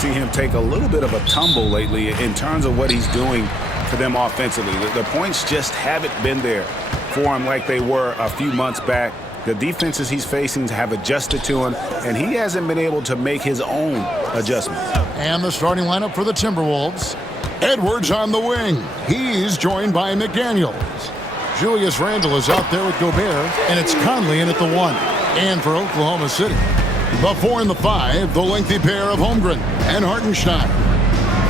see him take a little bit of a tumble lately in terms of what he's doing for them offensively. The points just haven't been there for him like they were a few months back. The defenses he's facing have adjusted to him, and he hasn't been able to make his own adjustments. And the starting lineup for the Timberwolves. Edwards on the wing. He's joined by McDaniels. Julius Randle is out there with Gobert, and it's Conley in at the 1. And for Oklahoma City, the 4 and the 5, the lengthy pair of Holmgren and Hartenstein.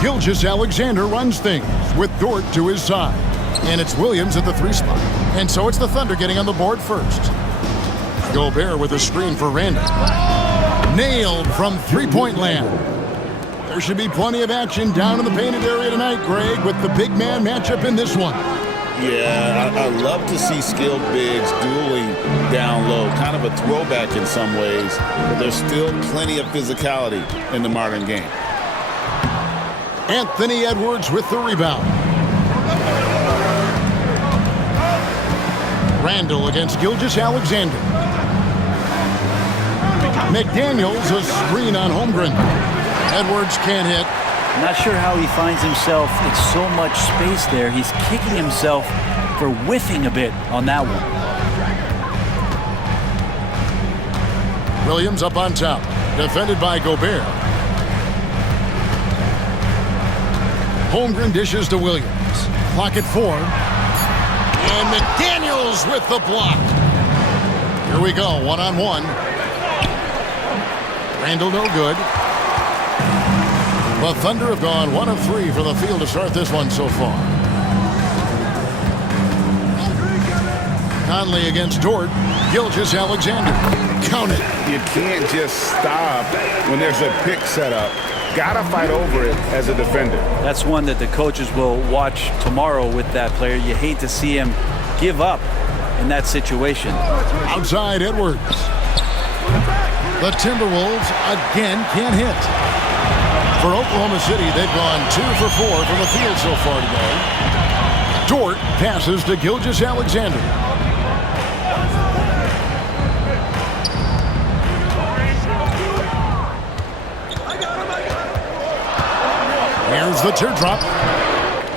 Gilgeous-Alexander runs things with Dort to his side. And it's Williams at the 3 spot. And so it's the Thunder getting on the board first. Gobert with a screen for Randle. Nailed from three-point land. There should be plenty of action down in the painted area tonight, Greg, with the big man matchup in this one. Yeah, I love to see skilled bigs dueling down low. Kind of a throwback in some ways, but there's still plenty of physicality in the modern game. Anthony Edwards with the rebound. Randle against Gilgeous-Alexander. McDaniels a screen on Holmgren. Edwards can't hit. I'm not sure how he finds himself in so much space there. He's kicking himself for whiffing a bit on that one. Williams up on top. Defended by Gobert. Holmgren dishes to Williams. Clock at 4. And McDaniels with the block. Here we go, one-on-one. Randle no good. The Thunder have gone 1 of 3 from the field to start this one so far. Conley against Dort. Gilgeous-Alexander. Count it. You can't just stop when there's a pick set up. Gotta fight over it as a defender. That's one that the coaches will watch tomorrow with that player. You hate to see him give up in that situation. Outside Edwards. The Timberwolves again can't hit. For Oklahoma City, they've gone 2 for 4 from the field so far today. Dort passes to Gilgeous-Alexander. Here's the teardrop.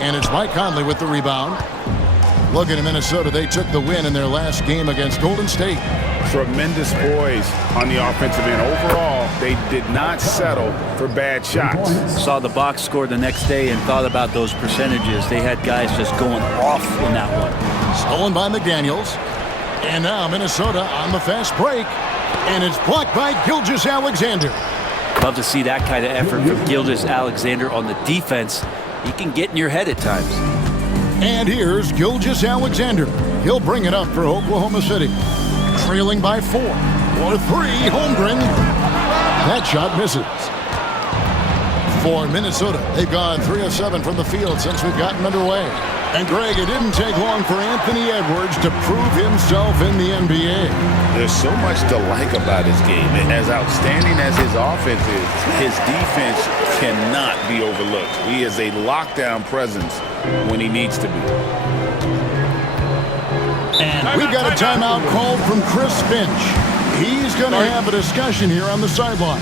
And it's Mike Conley with the rebound. Looking at Minnesota, they took the win in their last game against Golden State. Tremendous poise on the offensive end. Overall, they did not settle for bad shots. Saw the box score the next day and thought about those percentages. They had guys just going off in that one. Stolen by McDaniels. And now Minnesota on the fast break. And it's blocked by Gilgeous-Alexander. Love to see that kind of effort from Gilgeous-Alexander on the defense. He can get in your head at times. And here's Gilgeous-Alexander. He'll bring it up for Oklahoma City. Trailing by 4. For 3, Holmgren. That shot misses. For Minnesota, they've gone 3 of 7 from the field since we've gotten underway. And Greg, it didn't take long for Anthony Edwards to prove himself in the NBA. There's so much to like about his game. As outstanding as his offense is, his defense cannot be overlooked. He is a lockdown presence when he needs to be. And we've got a timeout called from Chris Finch. He's going to have a discussion here on the sideline.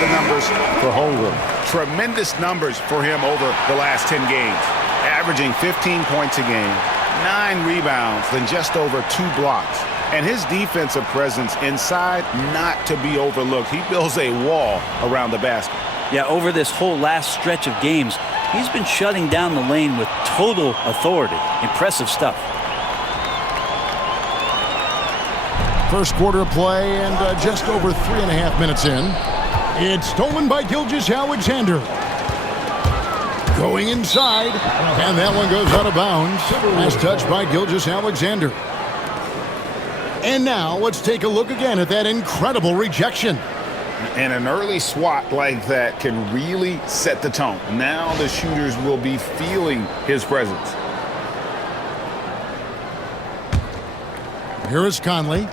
the numbers for Holmgren. Tremendous numbers for him over the last 10 games. Averaging 15 points a game, 9 rebounds, then just over 2 blocks. And his defensive presence inside, not to be overlooked. He builds a wall around the basket. Yeah, over this whole last stretch of games, he's been shutting down the lane with total authority. Impressive stuff. First quarter of play and just over 3.5 minutes in. It's stolen by Gilgeous-Alexander. Going inside, and that one goes out of bounds. Last touch by Gilgeous-Alexander. And now let's take a look again at that incredible rejection. And an early swat like that can really set the tone. Now the shooters will be feeling his presence. Here is Conley.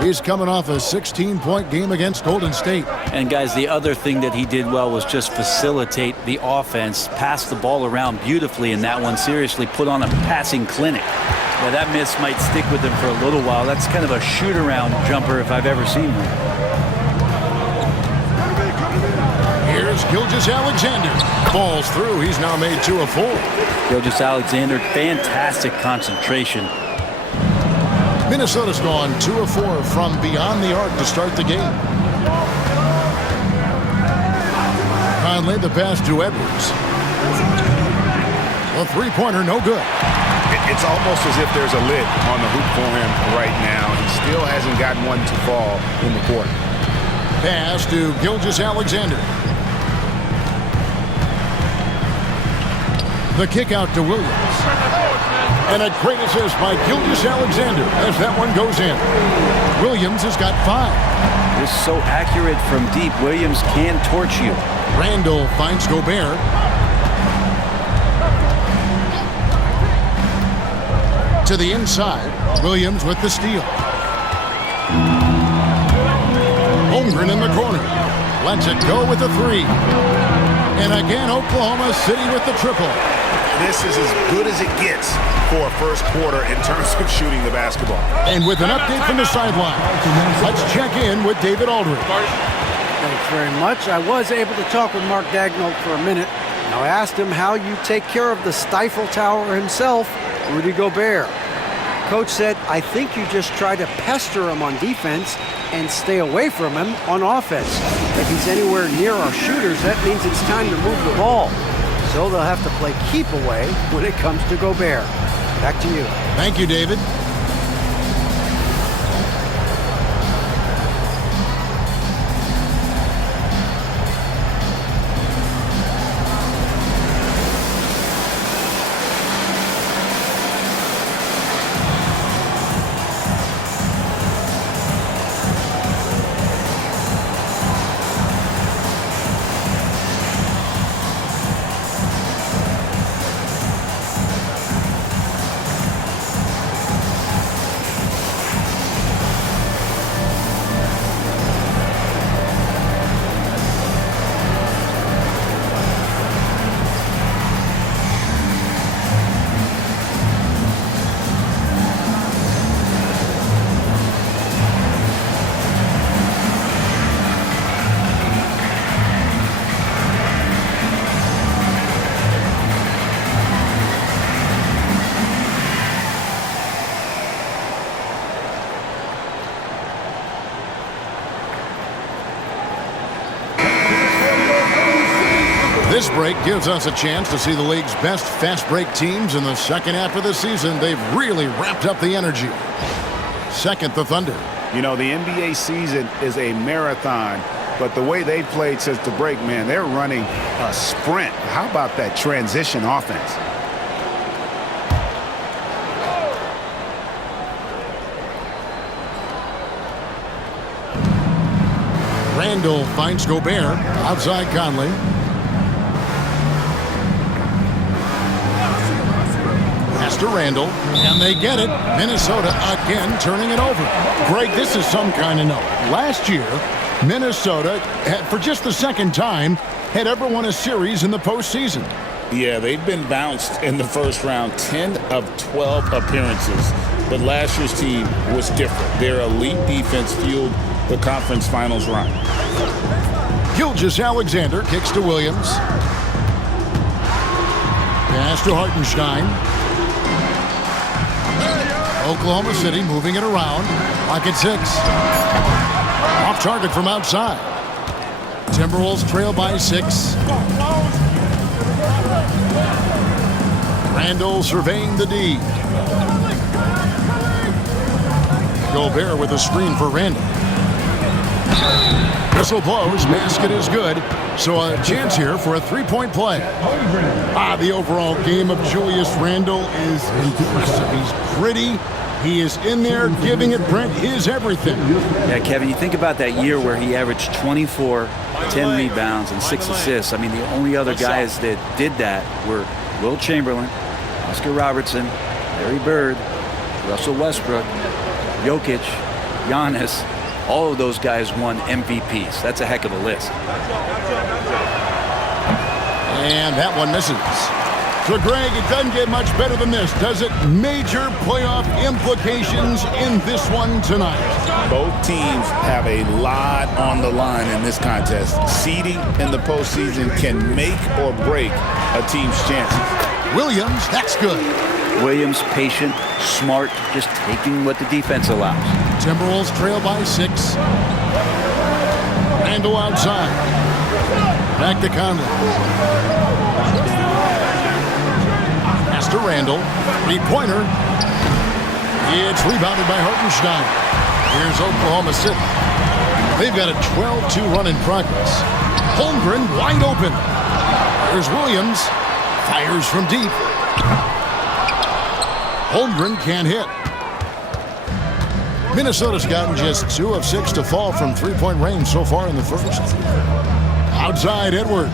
He's coming off a 16-point game against Golden State. And guys, the other thing that he did well was just facilitate the offense, pass the ball around beautifully in that one. Seriously, put on a passing clinic. Yeah, that miss might stick with him for a little while. That's kind of a shoot-around jumper if I've ever seen one. Here's Gilgeous-Alexander. Falls through. He's now made 2 of 4. Gilgeous-Alexander, fantastic concentration. Minnesota's gone 2 of 4 from beyond the arc to start the game. Conley, the pass to Edwards. A three-pointer, no good. It's almost as if there's a lid on the hoop for him right now. He still hasn't gotten one to fall in the court. Pass to Gilgeous-Alexander. The kick out to Williams. And a great assist by Gilgeous-Alexander as that one goes in. Williams has got 5. This is so accurate from deep. Williams can torch you. Randall finds Gobert. To the inside. Williams with the steal. Holmgren in the corner. Lets it go with a 3. And again, Oklahoma City with the triple. This is as good as it gets for a first quarter in terms of shooting the basketball. And with an update from the sideline, let's check in with David Aldridge. Thanks very much. I was able to talk with Mark Daigneault for a minute. Now I asked him how you take care of the Stifle Tower himself, Rudy Gobert. Coach said, I think you just try to pester him on defense and stay away from him on offense. If he's anywhere near our shooters, that means it's time to move the ball. So they'll have to play keep away when it comes to Gobert. Back to you. Thank you, David. This break gives us a chance to see the league's best fast break teams in the second half of the season. They've really ramped up the energy. Second, the Thunder. You know, the NBA season is a marathon, but the way they played since the break, man, they're running a sprint. How about that transition offense? Randall finds Gobert. Outside Conley. Pass to Randall. And they get it. Minnesota again turning it over. Greg, this is some kind of note. Last year, Minnesota, for just the second time, had ever won a series in the postseason. Yeah, they've been bounced in the first round, 10 of 12 appearances. But last year's team was different. Their elite defense fueled the conference finals run. Gilgeous-Alexander kicks to Williams. Pass to Hartenstein. Oklahoma City moving it around. Clock at 6. Off target from outside. Timberwolves trail by 6. Randle surveying the D. Gobert with a screen for Randle. Whistle blows. Basket is good. So a chance here for a three-point play. The overall game of Julius Randle is impressive. He's pretty. He is in there giving it, Brent, his everything. Yeah, Kevin, you think about that year where he averaged 24, 10 rebounds, and 6 assists. I mean, the only other guys that did that were Will Chamberlain, Oscar Robertson, Larry Bird, Russell Westbrook, Jokic, Giannis. All of those guys won MVPs. That's a heck of a list. And that one misses. So, Greg, it doesn't get much better than this, does it? Major playoff implications in this one tonight. Both teams have a lot on the line in this contest. Seeding in the postseason can make or break a team's chances. Williams, that's good. Williams, patient, smart, just taking what the defense allows. Timberwolves trail by 6. Randle outside. Back to Conley. Pass to Randle. 3-pointer. It's rebounded by Hartenstein. Here's Oklahoma City. They've got a 12-2 run in progress. Holmgren wide open. Here's Williams. Fires from deep. Holmgren can't hit. Minnesota's gotten just 2 of 6 to fall from three-point range so far in the first. Outside Edwards.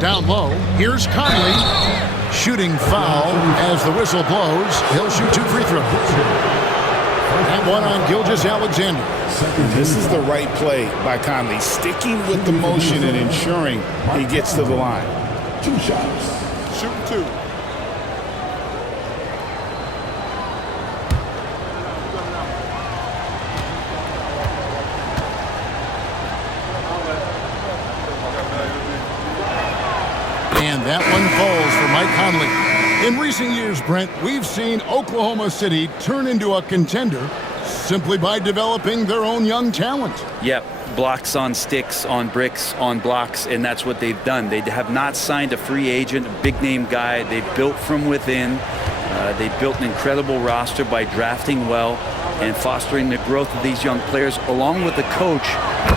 Down low. Here's Conley. Shooting foul as the whistle blows. He'll shoot 2 free throws. And one on Gilgeous-Alexander. This is the right play by Conley, sticking with the motion and ensuring he gets to the line. 2 shots. Shoot 2. And that one falls for Mike Conley. In recent years, Brent, we've seen Oklahoma City turn into a contender simply by developing their own young talent. Yep, blocks on sticks, on bricks, on blocks, and that's what they've done. They have not signed a free agent, a big-name guy. They built from within. They built an incredible roster by drafting well and fostering the growth of these young players, along with a coach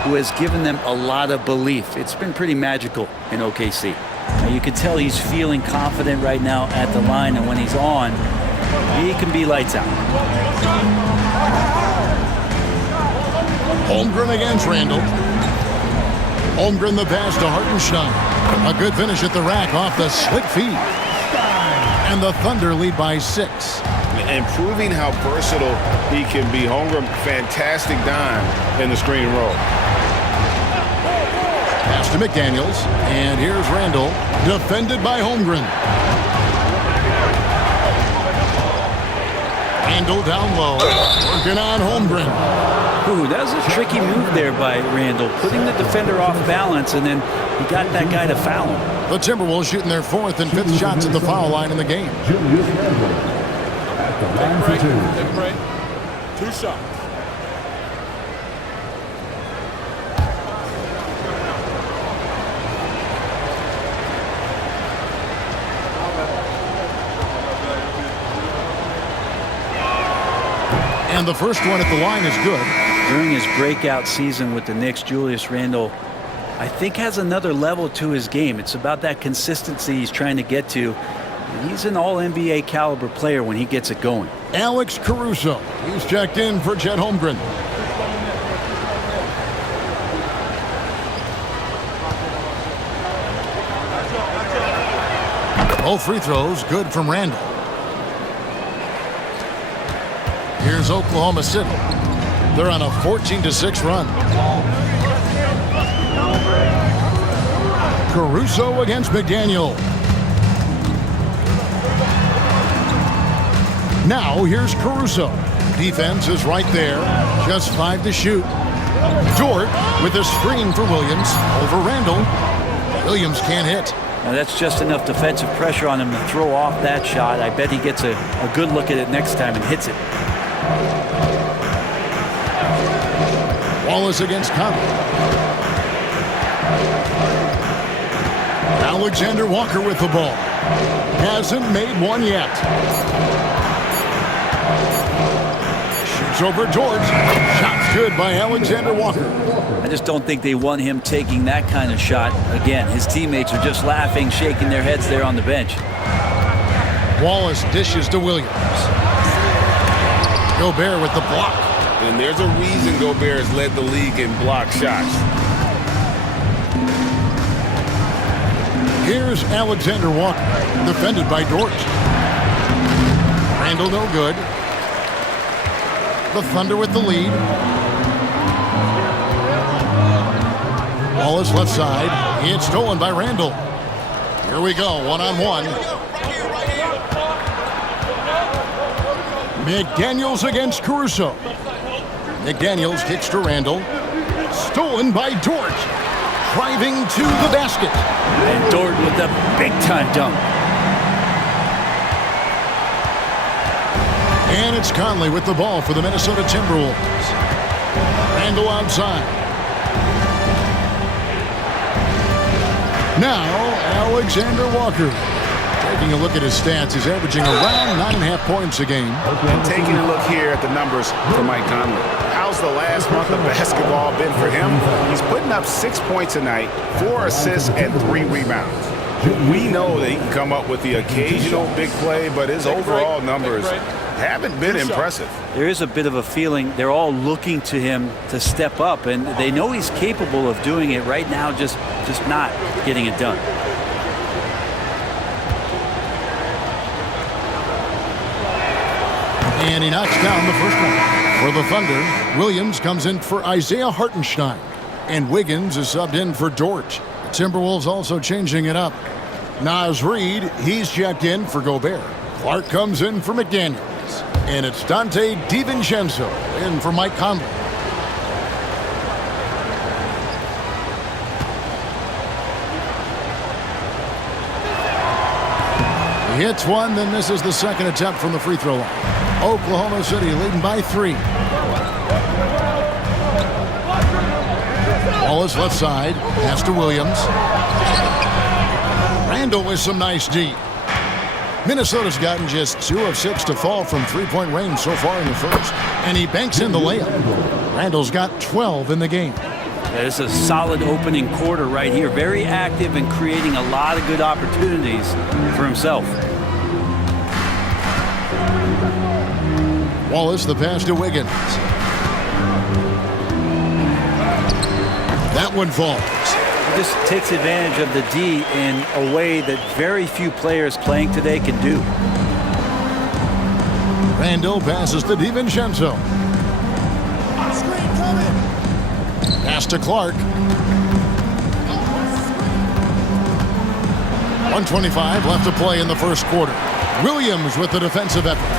who has given them a lot of belief. It's been pretty magical in OKC. You can tell he's feeling confident right now at the line, and when he's on, he can be lights out. Holmgren against Randle. Holmgren the pass to Hartenstein. A good finish at the rack off the slick feed. And the Thunder lead by 6. And proving how versatile he can be. Holmgren, fantastic dime in the screen and roll. Pass to McDaniels, and here's Randle, defended by Holmgren. Randle down low, working on Holmgren. Ooh, that was a tricky move there by Randle, putting the defender off balance, and then he got that guy to foul him. The Timberwolves shooting their 4th and 5th shots at the foul line in the game. Julius Randle at the line for 2. 2 shots. And the first one at the line is good. During his breakout season with the Knicks, Julius Randle, I think, has another level to his game. It's about that consistency he's trying to get to. He's an all-NBA caliber player when he gets it going. Alex Caruso, he's checked in for Chet Holmgren. Both free throws good from Randle. Here's Oklahoma City. They're on a 14-6 run. Caruso against McDaniel. Now here's Caruso. Defense is right there. Just 5 to shoot. Dort with a screen for Williams. Over Randall. Williams can't hit. Now that's just enough defensive pressure on him to throw off that shot. I bet he gets a good look at it next time and hits it. Wallace against Conley. Alexander Walker with the ball. Hasn't made one yet. Shoots over George. Shot's good by Alexander Walker. I just don't think they want him taking that kind of shot again. His teammates are just laughing, shaking their heads there on the bench. Wallace dishes to Williams. Gobert with the block. And there's a reason Gobert has led the league in block shots. Here's Alexander Walker, defended by Dort. Randall no good. The Thunder with the lead. Wallace left side. It's stolen by Randall. Here we go, one-on-one. McDaniels against Caruso. McDaniels kicks to Randall. Stolen by Dort. Driving to the basket. And Dort with the big-time dunk. And it's Conley with the ball for the Minnesota Timberwolves. Randall outside. Now, Alexander Walker. Taking a look at his stats, he's averaging around 9.5 points a game. And taking a look here at the numbers for Mike Conley. How's the last month of basketball been for him? He's putting up 6 points a night, 4 assists, and 3 rebounds. We know that he can come up with the occasional big play, but his overall numbers haven't been impressive. There is a bit of a feeling they're all looking to him to step up, and they know he's capable of doing it right now, just not getting it done. And he knocks down the first one. For the Thunder, Williams comes in for Isaiah Hartenstein. And Wiggins is subbed in for Dort. The Timberwolves also changing it up. Naz Reid, he's checked in for Gobert. Clark comes in for McDaniels. And it's Dante DiVincenzo in for Mike Conley. He hits one, then misses the second attempt from the free throw line. Oklahoma City leading by 3. Wallace left side. Pass to Williams. Randall with some nice D. Minnesota's gotten just 2 of 6 to fall from three-point range so far in the first. And he banks in the layup. Randall's got 12 in the game. It's a solid opening quarter right here. Very active and creating a lot of good opportunities for himself. Wallace, the pass to Wiggins. That one falls. He just takes advantage of the D in a way that very few players playing today can do. Randall passes to DiVincenzo. Pass to Clark. 1:25 left to play in the first quarter. Williams with the defensive effort.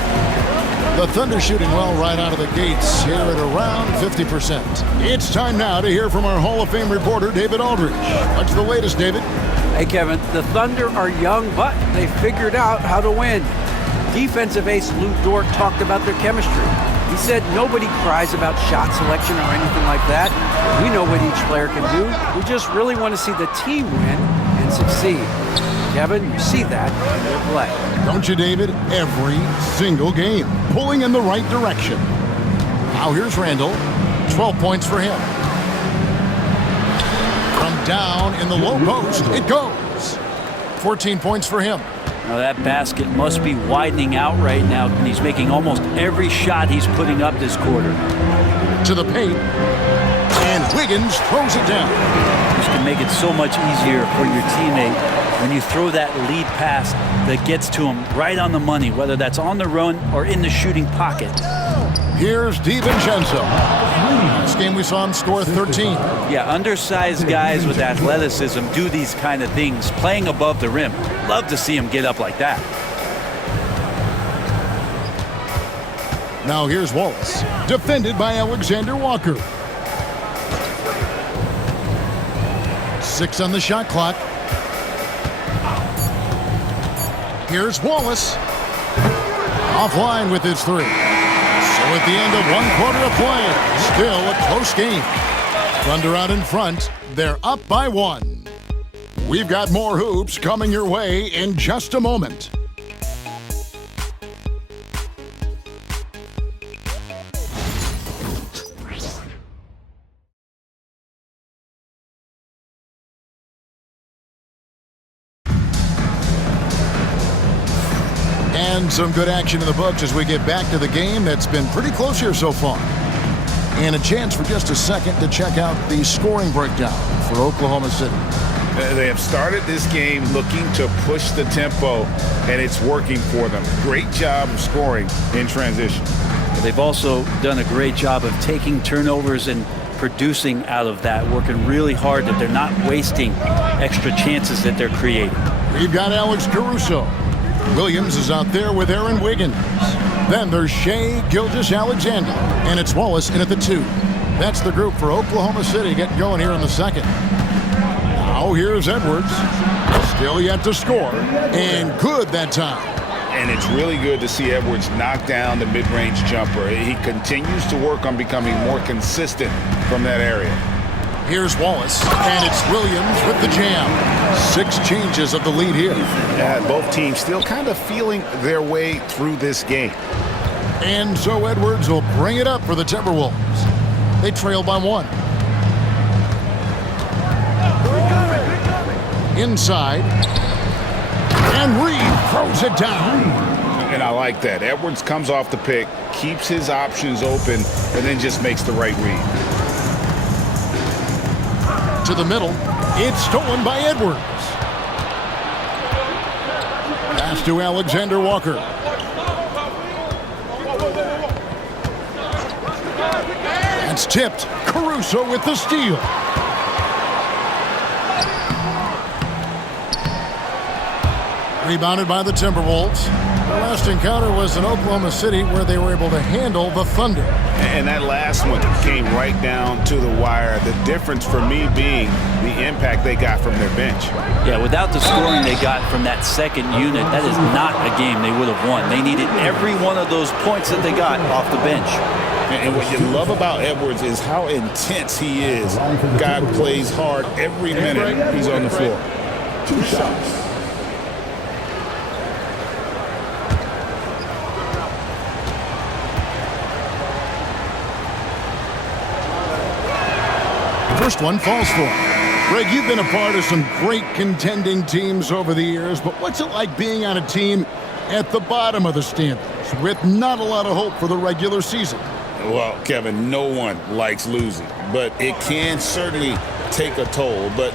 The Thunder shooting well right out of the gates here at around 50%. It's time now to hear from our Hall of Fame reporter, David Aldridge. What's the latest, David? Hey, Kevin, the Thunder are young, but they figured out how to win. Defensive ace Lou Dort talked about their chemistry. He said nobody cries about shot selection or anything like that. We know what each player can do. We just really want to see the team win and succeed. Kevin, you see that in their play. Don't you, David? Every single game, pulling in the right direction. Now here's Randall. 12 points for him. From down in the low post, it goes. 14 points for him. Now that basket must be widening out right now, and he's making almost every shot he's putting up this quarter. To the paint, and Wiggins throws it down. This can make it so much easier for your teammate when you throw that lead pass that gets to him right on the money, whether that's on the run or in the shooting pocket. Here's DiVincenzo. This game we saw him score 13. Yeah, undersized guys with athleticism do these kind of things, playing above the rim. Love to see him get up like that. Now here's Wallace, defended by Alexander Walker. 6 on the shot clock. Here's Wallace. Offline with his 3. So at the end of 1 quarter of play, still a close game. Thunder out in front. They're up by 1. We've got more hoops coming your way in just a moment. And some good action in the books as we get back to the game that's been pretty close here so far. And a chance for just a second to check out the scoring breakdown for Oklahoma City. They have started this game looking to push the tempo, and it's working for them. Great job of scoring in transition. They've also done a great job of taking turnovers and producing out of that, working really hard that they're not wasting extra chances that they're creating. We've got Alex Caruso. Williams is out there with Aaron Wiggins. Then there's Shai Gilgeous-Alexander, and it's Wallace in at the 2. That's the group for Oklahoma City getting going here in the second. Now here's Edwards. Still yet to score, and good that time. And it's really good to see Edwards knock down the mid-range jumper. He continues to work on becoming more consistent from that area. Here's Wallace, and it's Williams with the jam. 6 changes of the lead here. Both teams still kind of feeling their way through this game. And so Edwards will bring it up for the Timberwolves. They trail by 1. Inside. And Reed throws it down. And I like that. Edwards comes off the pick, keeps his options open, and then just makes the right read. To the middle. It's stolen by Edwards. Pass to Alexander Walker. That's tipped. Caruso with the steal. Rebounded by the Timberwolves. The last encounter was in Oklahoma City where they were able to handle the Thunder. And that last one came right down to the wire. The difference for me being the impact they got from their bench. Yeah, without the scoring they got from that second unit, that is not a game they would have won. They needed every one of those points that they got off the bench. And what you love about Edwards is how intense he is. Guy plays hard every minute he's on the floor. 2 shots. First one falls for him. Greg, you've been a part of some great contending teams over the years, but what's it like being on a team at the bottom of the standings with not a lot of hope for the regular season? Well, Kevin, no one likes losing, but it can certainly take a toll. But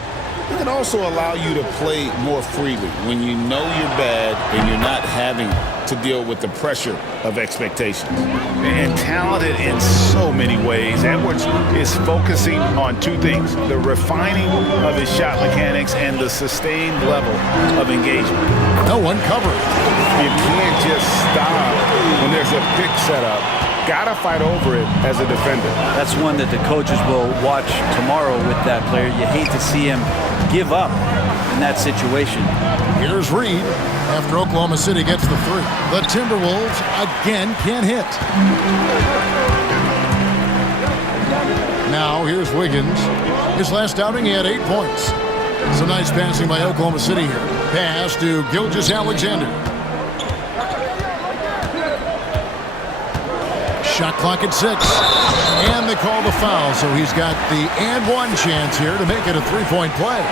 it can also allow you to play more freely when you know you're bad and you're not having to deal with the pressure of expectations. And talented in so many ways, Edwards is focusing on 2 things: the refining of his shot mechanics and the sustained level of engagement. No one covering. You can't just stop when there's a pick set up. Gotta fight over it as a defender. That's one that the coaches will watch tomorrow with that player. You hate to see him give up in that situation. Here's Reed after Oklahoma City gets the 3. The Timberwolves again can't hit. Now here's Wiggins. His last outing he had 8 points. Some nice passing by Oklahoma City here. Pass to Gilgeous-Alexander. Shot clock at 6. And they call the foul, so he's got the and 1 chance here to make it a 3-point play.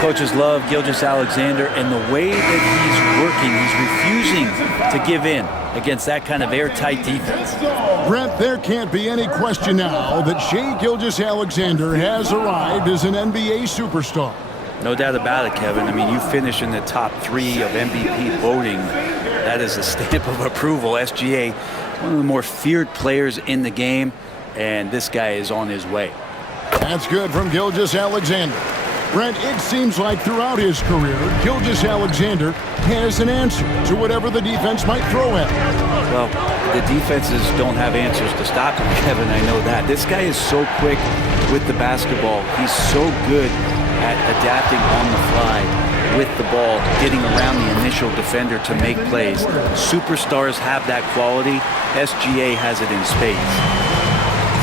Coaches love Gilgeous-Alexander and the way that he's working. He's refusing to give in against that kind of airtight defense. Brent, there can't be any question now that Shai Gilgeous-Alexander has arrived as an NBA superstar. No doubt about it, Kevin. I mean, you finish in the top 3 of MVP voting. That is a stamp of approval. SGA, one of the more feared players in the game, and this guy is on his way. That's good from Gilgeous-Alexander. Brent, it seems like throughout his career, Gilgeous-Alexander has an answer to whatever the defense might throw at him. Well, the defenses don't have answers to stop him, Kevin. I know that. This guy is so quick with the basketball. He's so good at adapting on the fly with the ball, getting around the initial defender to make plays. Superstars have that quality. SGA has it in spades.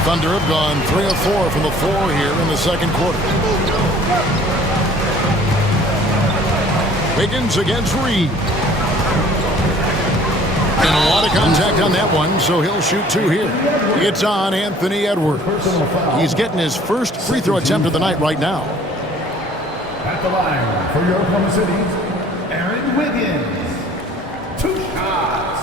Thunder have gone 3 of 4 from the floor here in the second quarter. Wiggins against Reed. And a lot of contact on that one, so he'll shoot 2 here. It's on Anthony Edwards. He's getting his first free throw attempt of the night right now. At the line for your Oklahoma City, Aaron Wiggins. 2 shots.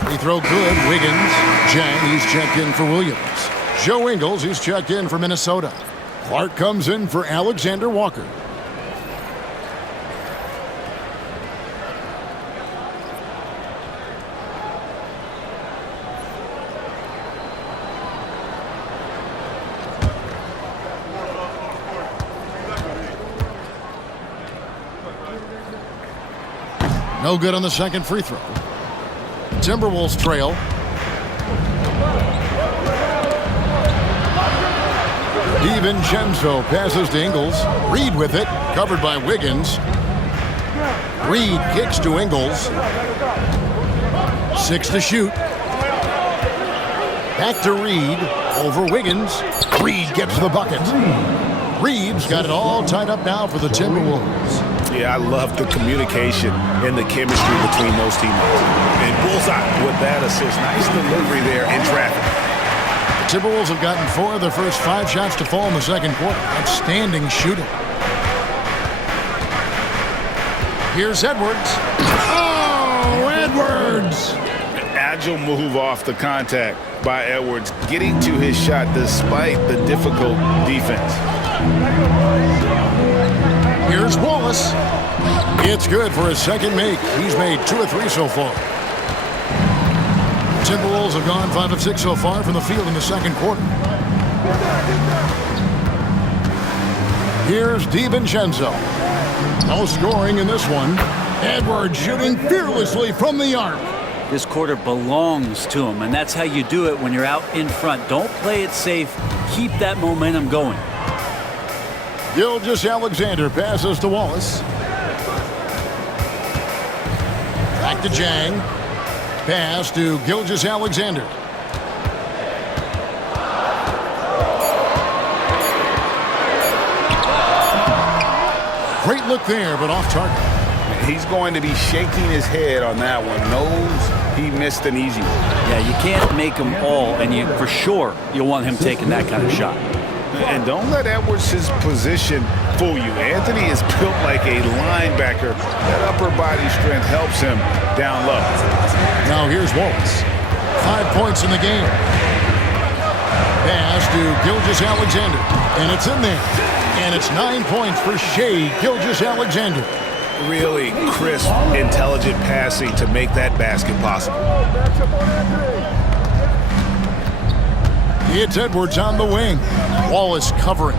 Free throw good. Wiggins. Jang, he's checked in for Williams. Joe Ingles, he's checked in for Minnesota. Clark comes in for Alexander Walker. No good on the second free throw. Timberwolves trail. DiVincenzo passes to Ingles. Reed with it, covered by Wiggins. Reed kicks to Ingles. 6 to shoot. Back to Reed, over Wiggins. Reed gets the bucket. Reed's got it all tied up now for the Timberwolves. Yeah, I love the communication and the chemistry between those teammates. And bullseye with that assist. Nice delivery there in traffic. The Timberwolves have gotten 4 of their first 5 shots to fall in the second quarter. Outstanding shooting. Here's Edwards. Oh, Edwards! Agile move off the contact by Edwards, getting to his shot despite the difficult defense. Here's Wallace. It's good for his second make. He's made 2 of 3 so far. Timberwolves have gone 5 of 6 so far from the field in the second quarter. Here's DiVincenzo. No scoring in this one. Edwards shooting fearlessly from the arc. This quarter belongs to him, and that's how you do it when you're out in front. Don't play it safe. Keep that momentum going. Gilgeous-Alexander passes to Wallace. Back to Jang. Pass to Gilgeous-Alexander. Great look there, but off target. He's going to be shaking his head on that one. Knows he missed an easy one. Yeah, you can't make them all, and for sure you'll want him taking that kind of shot. And don't let Edwards' position fool you. Anthony is built like a linebacker. That upper body strength helps him down low. Now here's Wallace. 5 points in the game. Pass to Gilgeous-Alexander. And it's in there. And it's 9 points for Shai Gilgeous-Alexander. Really crisp, intelligent passing to make that basket possible. It's Edwards on the wing. Wallace covering.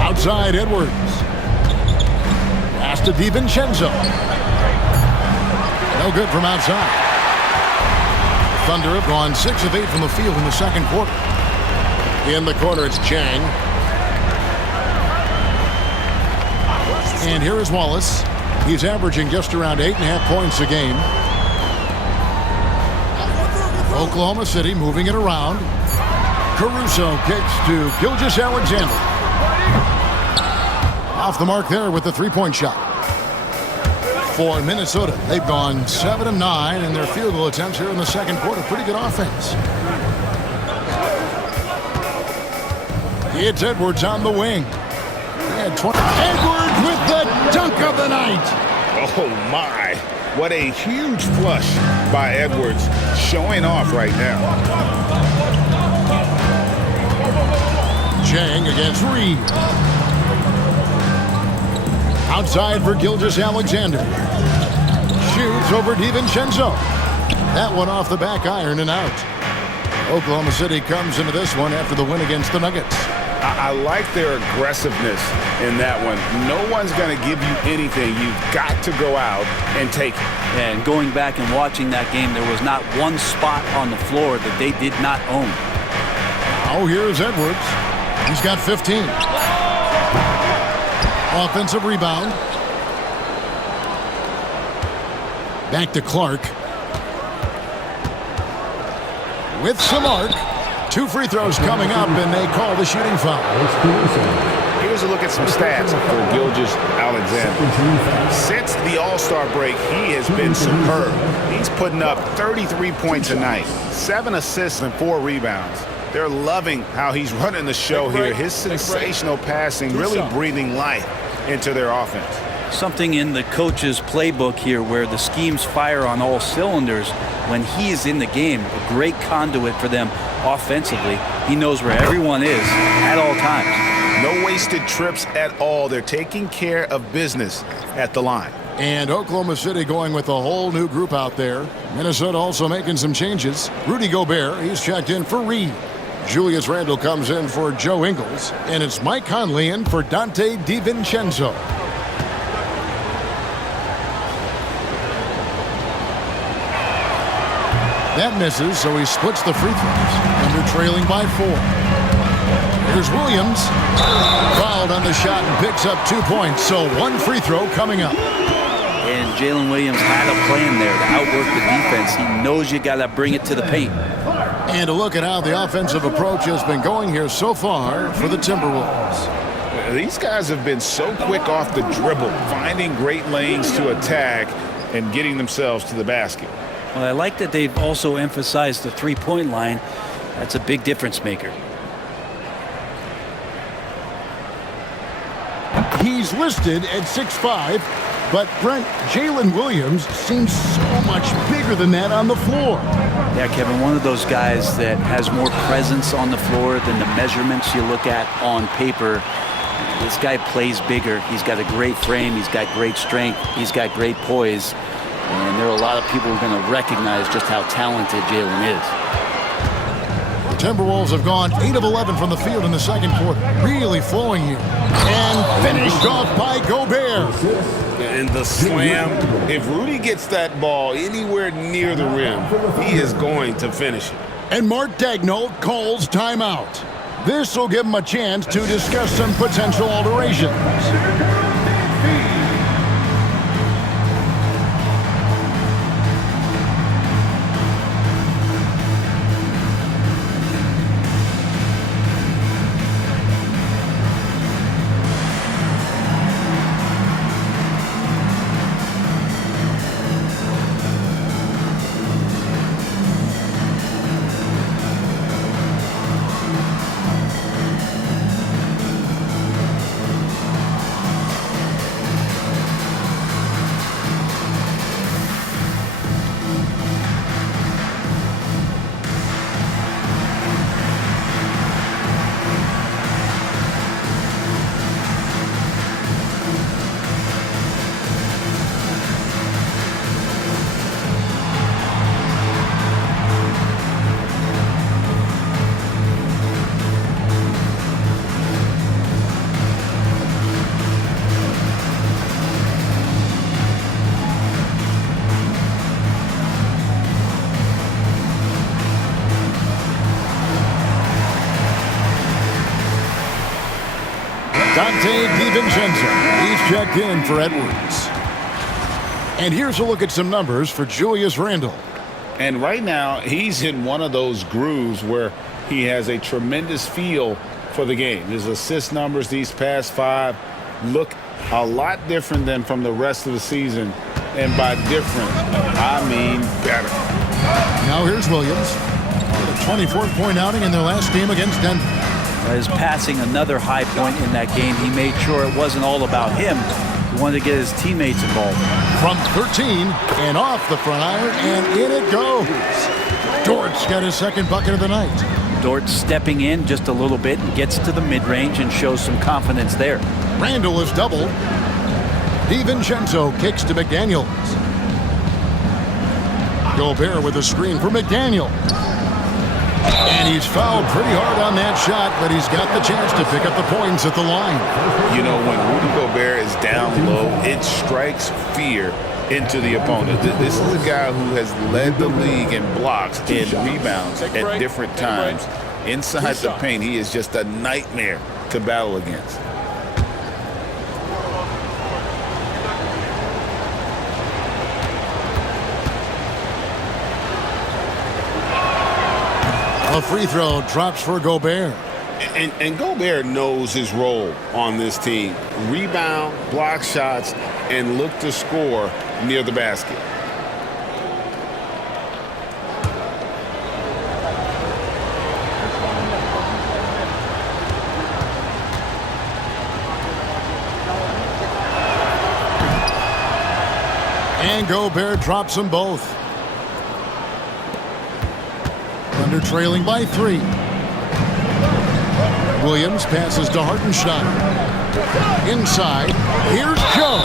Outside Edwards. Pass to DiVincenzo. No good from outside. Thunder have gone 6 of 8 from the field in the second quarter. In the corner, it's Jang. And here is Wallace. He's averaging just around 8.5 points a game. Oklahoma City moving it around. Caruso kicks to Gilgeous-Alexander. Off the mark there with the 3-point shot. For Minnesota, they've gone 7 of 9 in their field goal attempts here in the second quarter. Pretty good offense. It's Edwards on the wing. Edwards with the dunk of the night. Oh, my. What a huge flush by Edwards, showing off right now. Jang against Reed. Outside for Gilgeous-Alexander. Shoots over DiVincenzo. That one off the back iron and out. Oklahoma City comes into this one after the win against the Nuggets. I like their aggressiveness in that one. No one's going to give you anything. You've got to go out and take it. And going back and watching that game, there was not one spot on the floor that they did not own. Oh, here's Edwards. He's got 15. Offensive rebound. Back to Clark. With some arc. 2 free throws coming up, and they call the shooting foul. Here's a look at some stats for Gilgeous-Alexander. Since the All-Star break, he has been superb. He's putting up 33 points a night, 7 assists and 4 rebounds. They're loving how he's running the show here. His sensational passing really breathing life into their offense. Something in the coach's playbook here where the schemes fire on all cylinders. When he is in the game, a great conduit for them offensively. He knows where everyone is at all times. No wasted trips at all. They're taking care of business at the line. And Oklahoma City going with a whole new group out there. Minnesota also making some changes. Rudy Gobert, he's checked in for Reed. Julius Randle comes in for Joe Ingles. And it's Mike Conley in for Dante DiVincenzo. That misses, so he splits the free throws. And they're trailing by 4. Here's Williams. Fouled on the shot and picks up 2 points, so 1 free throw coming up. And Jalen Williams had a plan there to outwork the defense. He knows you got to bring it to the paint. And a look at how the offensive approach has been going here so far for the Timberwolves. These guys have been so quick off the dribble, finding great lanes to attack and getting themselves to the basket. Well, I like that they've also emphasized the three-point line. That's a big difference maker. He's listed at 6'5", but Brent, Jalen Williams seems so much bigger than that on the floor. Yeah, Kevin, one of those guys that has more presence on the floor than the measurements you look at on paper. This guy plays bigger. He's got a great frame. He's got great strength. He's got great poise. And there are a lot of people who are going to recognize just how talented Jalen is. The Timberwolves have gone 8 of 11 from the field in the second quarter. Really flowing here. And finished off by Gobert. In the slam, if Rudy gets that ball anywhere near the rim, he is going to finish it. And Mark Daigneault calls timeout. This will give him a chance to discuss some potential alterations. Dante DiVincenzo. He's checked in for Edwards. And here's a look at some numbers for Julius Randle. And right now, he's in one of those grooves where he has a tremendous feel for the game. His assist numbers these past 5 look a lot different than from the rest of the season. And by different, I mean better. Now here's Williams. A 24-point outing in their last game against Denver. His passing, another high point in that game. He made sure it wasn't all about him. He wanted to get his teammates involved. From 13 and off the front iron, and in it goes. Dort's got his second bucket of the night. Dort stepping in just a little bit and gets to the mid-range and shows some confidence there. Randle is doubled. DiVincenzo kicks to McDaniels. Gobert with a screen for McDaniels. And he's fouled pretty hard on that shot, but he's got the chance to pick up the points at the line. You know, when Rudy Gobert is down low, it strikes fear into the opponent. This is a guy who has led the league in blocks and rebounds at different times. Inside the paint, he is just a nightmare to battle against. A free throw drops for Gobert. And Gobert knows his role on this team. Rebound, block shots, and look to score near the basket. And Gobert drops them both. Thunder trailing by 3. Williams passes to Hartenstein. Inside, here's Joe.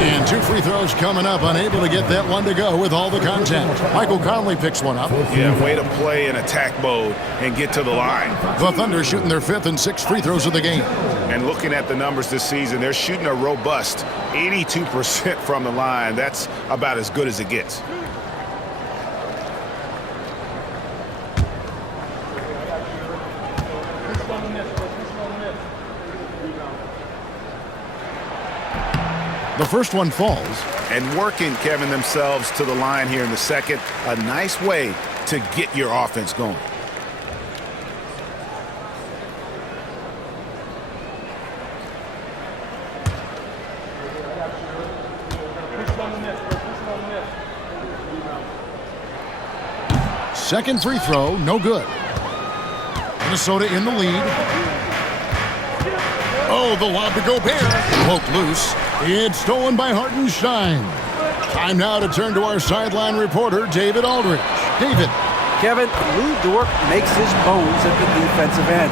And 2 free throws coming up, unable to get that one to go with all the contact. Michael Conley picks one up. Yeah, way to play in attack mode and get to the line. The Thunder shooting their 5th and 6th free throws of the game. And looking at the numbers this season, they're shooting a robust 82% from the line. That's about as good as it gets. The first one falls. And working, Kevin, themselves to the line here in the second. A nice way to get your offense going. Second free throw, no good. Minnesota in the lead. Oh, the lob to Gobert. Poked loose. It's stolen by Hartenstein. Time now to turn to our sideline reporter, David Aldridge. David. Kevin, Lou Dort makes his bones at the defensive end.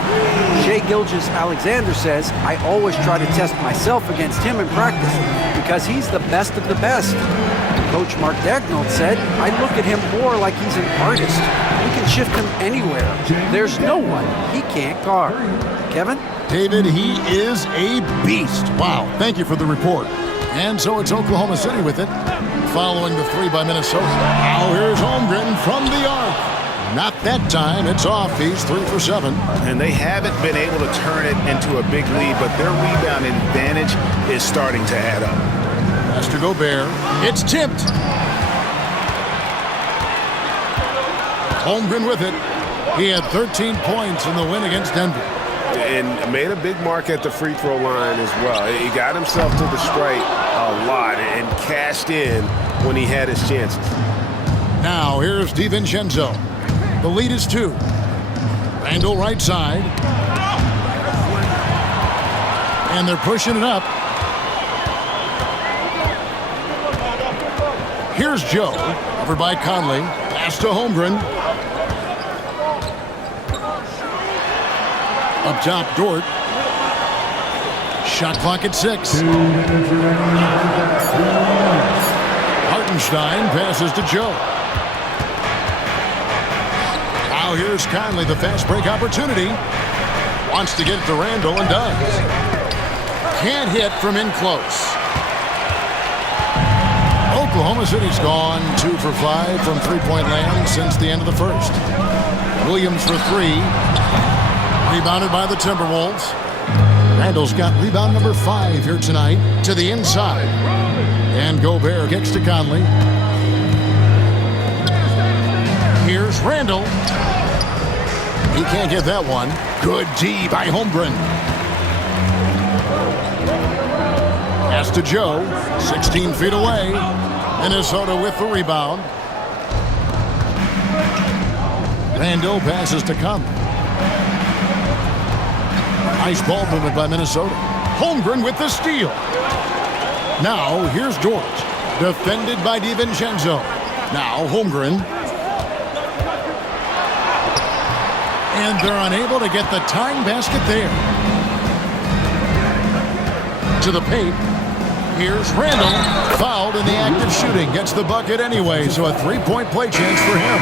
Shai Gilgeous-Alexander says, I always try to test myself against him in practice because he's the best of the best. Coach Mark Daigneault said, I look at him more like he's an artist. We can shift him anywhere. There's no one he can't guard. Kevin? David, he is a beast. Wow, thank you for the report. And so it's Oklahoma City with it, following the 3 by Minnesota. Now here's Holmgren from the arc. Not that time. It's off. He's 3 for 7. And they haven't been able to turn it into a big lead, but their rebound advantage is starting to add up. Pass to Gobert. It's tipped. Holmgren with it. He had 13 points in the win against Denver. And made a big mark at the free throw line as well. He got himself to the stripe a lot and cashed in when he had his chances. Now here's DiVincenzo. The lead is 2. Randle right side. And they're pushing it up. Here's Joe. Covered by Conley. Pass to Holmgren. Up top, Dort. Shot clock at 6. Hartenstein passes to Joe. Now here's Conley, the fast break opportunity. Wants to get it to Randle and does. Can't hit from in close. Oklahoma City's gone 2 for 5 from three-point land since the end of the first. Williams for 3. Rebounded by the Timberwolves. Randle's got rebound number 5 here tonight to the inside. And Gobert kicks to Conley. Here's Randle. He can't get that one. Good D by Holmgren. Pass to Joe. 16 feet away. Minnesota with the rebound. Randle passes to Conley. Nice ball movement by Minnesota. Holmgren with the steal. Now here's Dort. Defended by DiVincenzo. Now Holmgren. And they're unable to get the tying basket there. To the paint. Here's Randle. Fouled in the act of shooting. Gets the bucket anyway, so a 3-point play chance for him.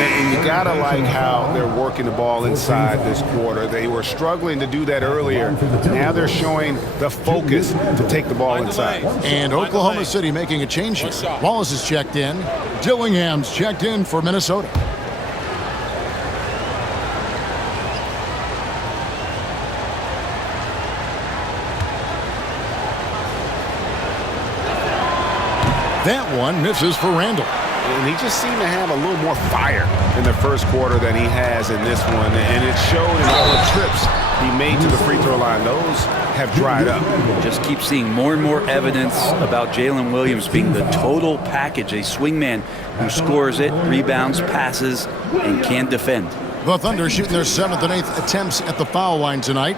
And you got to like how they're working the ball inside this quarter. They were struggling to do that earlier. Now they're showing the focus to take the ball inside. And Oklahoma City making a change here. Wallace is checked in. Dillingham's checked in for Minnesota. That one misses for Randle. And he just seemed to have a little more fire in the first quarter than he has in this one. And it showed in all the trips he made to the free throw line. Those have dried up. Just keep seeing more and more evidence about Jalen Williams being the total package, a swingman who scores it, rebounds, passes, and can defend. The Thunder shooting their 7th and 8th attempts at the foul line tonight.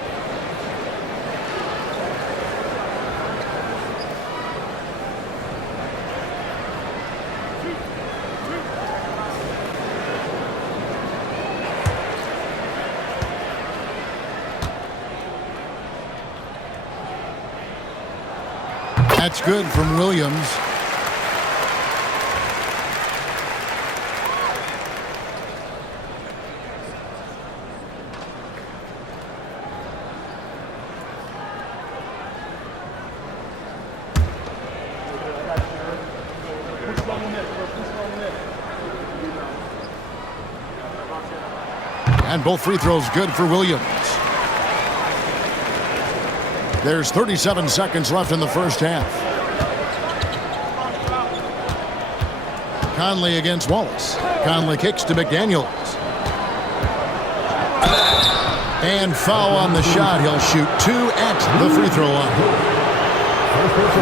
That's good from Williams. And both free throws good for Williams. There's 37 seconds left in the first half. Conley against Wallace. Conley kicks to McDaniels. And foul on the shot. He'll shoot 2 at the free throw line.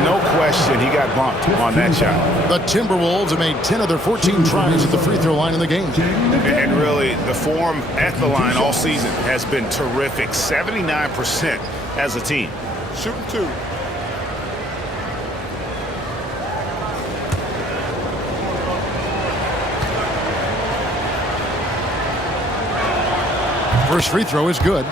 No question he got bumped on that shot. The Timberwolves have made 10 of their 14 tries at the free throw line in the game. And really, the form at the line all season has been terrific. 79% as a team. Shooting 2. First free throw is good.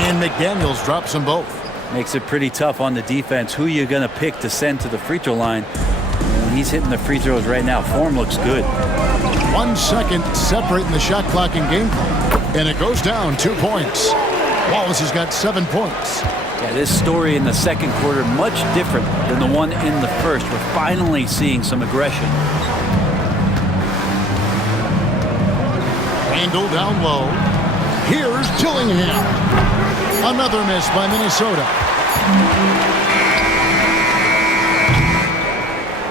And McDaniels drops them both. Makes it pretty tough on the defense. Who you going to pick to send to the free throw line? And he's hitting the free throws right now. Form looks good. 1 second separating the shot clock and game clock. And it goes down 2 points. Wallace has got 7 points. Yeah, this story in the second quarter much different than the one in the first. We're finally seeing some aggression. Randle down low. Here's Dillingham. Another miss by Minnesota.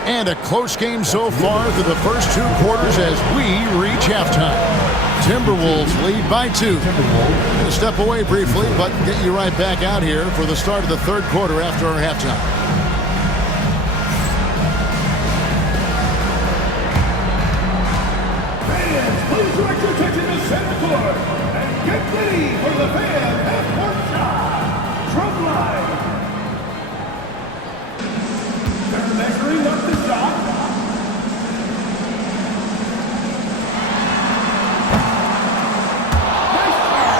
And a close game so far through the first 2 quarters as we reach halftime. Timberwolves lead by 2. Gonna step away briefly, but get you right back out here for the start of the third quarter after our halftime. Fans, please direct your attention to center court and get ready for the fan half-court shot. Drum line. They're measuring up the shot. Nice shot.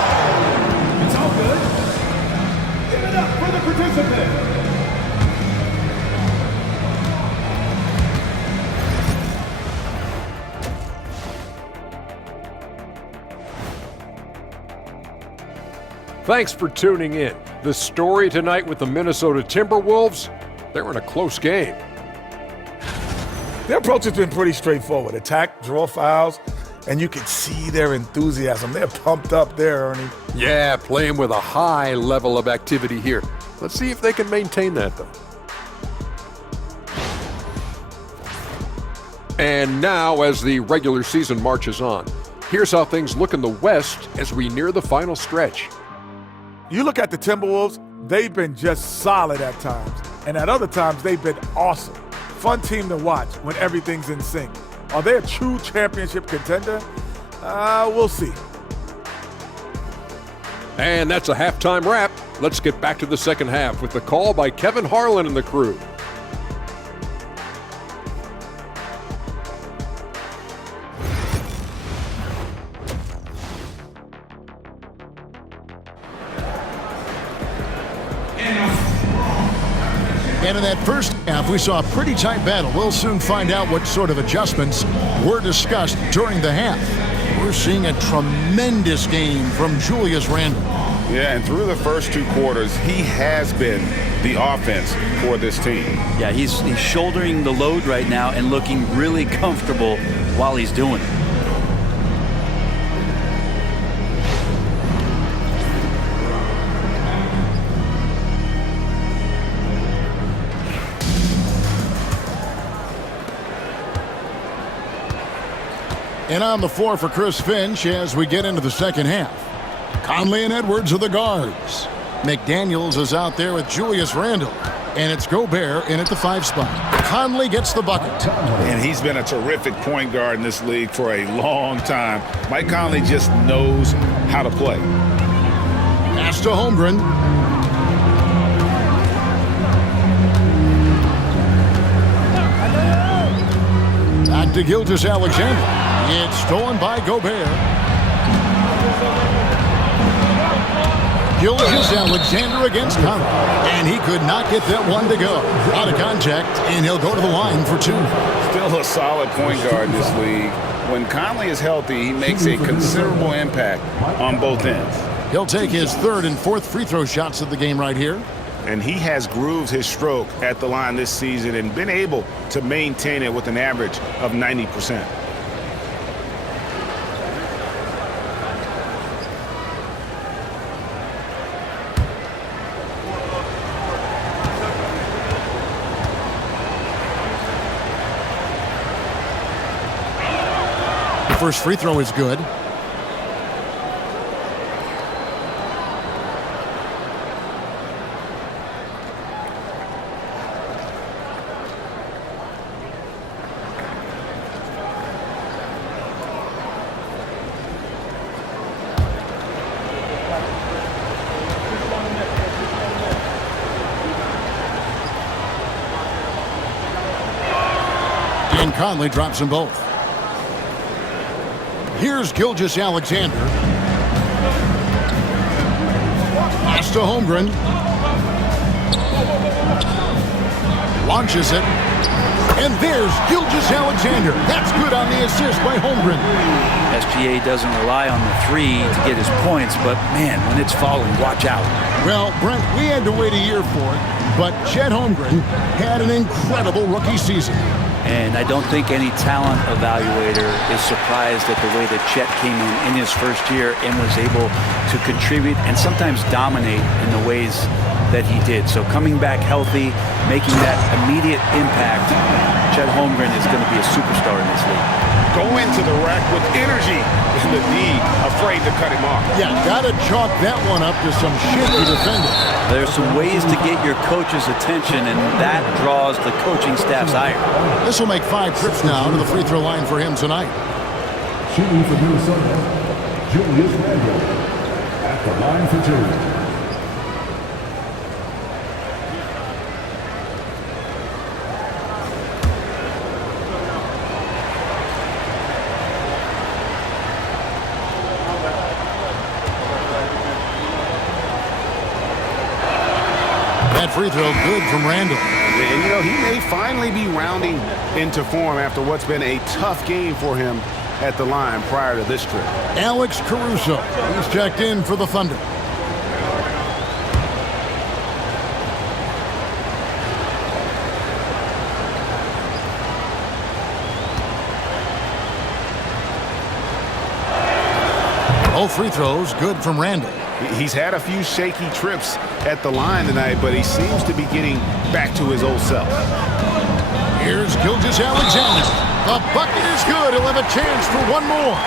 It's all good. Give it up for the participant. Thanks for tuning in. The story tonight with the Minnesota Timberwolves, they're in a close game. Their approach has been pretty straightforward. Attack, draw fouls, and you can see their enthusiasm. They're pumped up there, Ernie. Yeah, playing with a high level of activity here. Let's see if they can maintain that, though. And now, as the regular season marches on, here's how things look in the West as we near the final stretch. You look at the Timberwolves, they've been just solid at times. And at other times, they've been awesome. Fun team to watch when everything's in sync. Are they a true championship contender? We'll see. And that's a halftime wrap. Let's get back to the second half with the call by Kevin Harlan and the crew. And in that first half, we saw a pretty tight battle. We'll soon find out what sort of adjustments were discussed during the half. We're seeing a tremendous game from Julius Randle. Yeah, and through the first 2 quarters, he has been the offense for this team. Yeah, he's shouldering the load right now and looking really comfortable while he's doing it. And on the floor for Chris Finch as we get into the second half. Conley and Edwards are the guards. McDaniels is out there with Julius Randle. And it's Gobert in at the 5 spot. Conley gets the bucket. And he's been a terrific point guard in this league for a long time. Mike Conley just knows how to play. Pass to Holmgren. Back to Gilgeous-Alexander. It's stolen by Gobert. Gilgeous-Alexander against Conley. And he could not get that one to go. Out of contact, and he'll go to the line for 2. Still a solid point guard in this league. When Conley is healthy, he makes a considerable impact on both ends. He'll take his 3rd and 4th free throw shots of the game right here. And he has grooved his stroke at the line this season and been able to maintain it with an average of 90%. The first free throw is good. And Conley drops them both. Here's Gilgeous-Alexander. Pass to Holmgren. Launches it. And there's Gilgeous-Alexander. That's good on the assist by Holmgren. SGA doesn't rely on the 3 to get his points, but man, when it's falling, watch out. Well, Brent, we had to wait a year for it, but Chet Holmgren had an incredible rookie season. And I don't think any talent evaluator is surprised at the way that Chet came in his first year and was able to contribute and sometimes dominate in the ways that he did. So coming back healthy, making that immediate impact, Chet Holmgren is going to be a superstar in this league. Go into the rack with energy and the D afraid to cut him off. Yeah, gotta chalk that one up to some shaky defending. There's some ways to get your coach's attention, and that draws the coaching staff's ire. This will make 5 trips now to the free throw line for him tonight. Shooting for Minnesota, Julius Randle at the line for 2. That free throw good from Randle. And, you know, he may finally be rounding into form after what's been a tough game for him at the line prior to this trip. Alex Caruso is checked in for the Thunder. Both free throws good from Randle. He's had a few shaky trips at the line tonight, but he seems to be getting back to his old self. Here's Gilgeous-Alexander. The bucket is good. He'll have a chance for one more.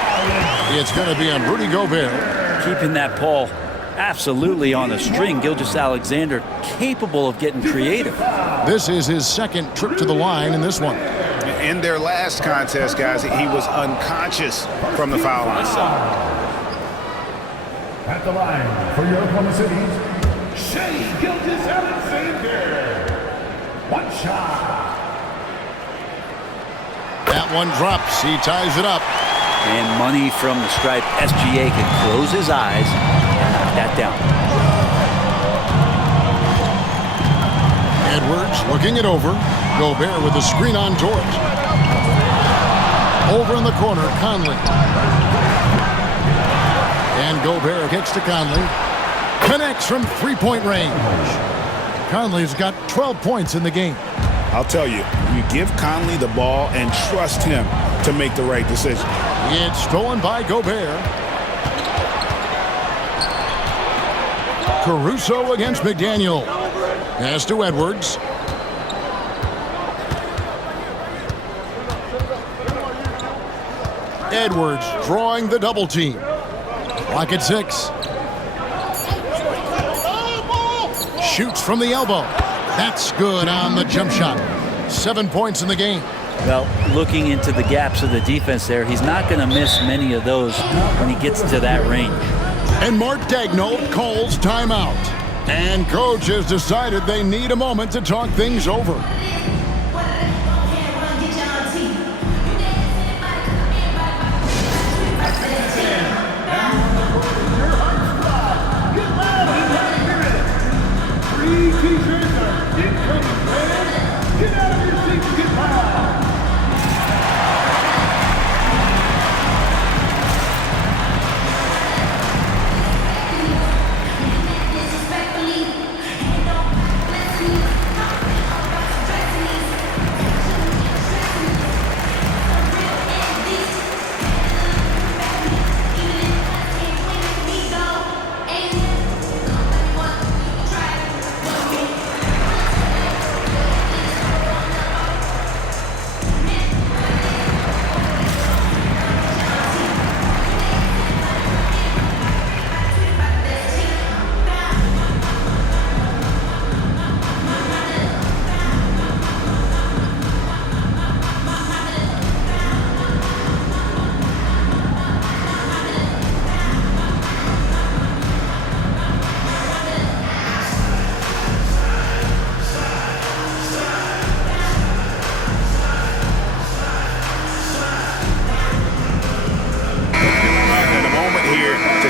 It's going to be on Rudy Gobert. Keeping that ball absolutely on a string. Gilgeous-Alexander capable of getting creative. This is his 2nd trip to the line in this one. In their last contest, guys, he was unconscious from the foul line. At the line for your Oklahoma City's Shai Gilgeous-Alexander. One shot. That one drops. He ties it up. And money from the stripe. SGA can close his eyes and knock that down. Edwards looking it over. Gobert with the screen on Dort. Over in the corner, Conley. And Gobert kicks to Conley. Connects from three-point range. Conley's got 12 points in the game. I'll tell you, you give Conley the ball and trust him to make the right decision. It's stolen by Gobert. Caruso against McDaniel. Pass to Edwards. Edwards drawing the double team. Clock at 6. Shoots from the elbow. That's good on the jump shot. 7 points in the game. Well, looking into the gaps of the defense there, he's not going to miss many of those when he gets to that range. And Mark Daigneault calls timeout. And coach has decided they need a moment to talk things over.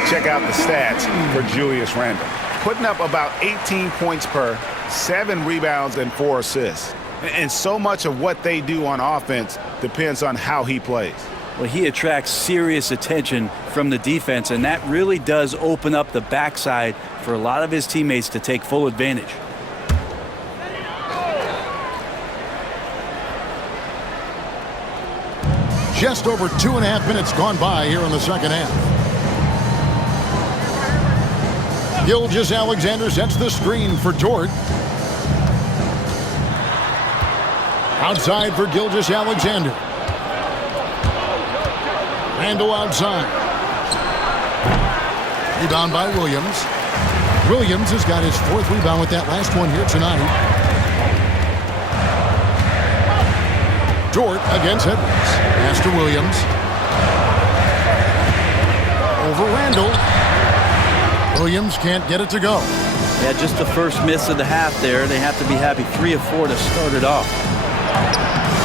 Check out the stats for Julius Randle. Putting up about 18 points per, 7 rebounds, and 4 assists. And so much of what they do on offense depends on how he plays. Well, he attracts serious attention from the defense, and that really does open up the backside for a lot of his teammates to take full advantage. Just over 2.5 minutes gone by here in the second half. Gilgeous-Alexander sets the screen for Dort. Outside for Gilgeous-Alexander. Randle outside. Rebound by Williams. Williams has got his 4th rebound with that last one here tonight. Dort against Edwards. Pass to Williams. Over Randle. Williams can't get it to go. Yeah, just the first miss of the half there. They have to be happy 3 of 4 to start it off.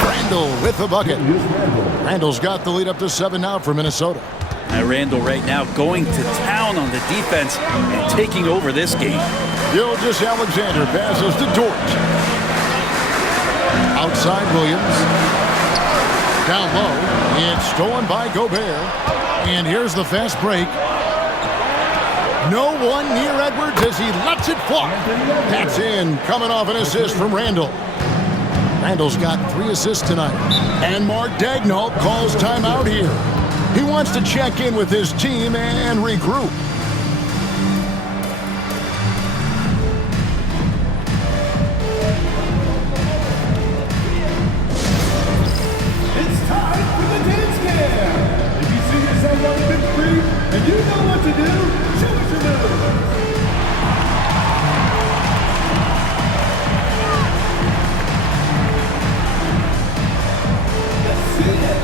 Randle with the bucket. Randle's got the lead up to 7 now for Minnesota. Now Randle right now going to town on the defense and taking over this game. Gilgeous-Alexander passes to Dort. Outside Williams. Down low. It's stolen by Gobert. And here's the fast break. No one near Edwards as he lets it fly. That's in, coming off an assist from Randle. Randle's got 3 assists tonight. And Mark Daigneault calls timeout here. He wants to check in with his team and regroup. It's time for the dance cam. If you see yourself on the big screen and you know what to do, show us your move. Let's see it.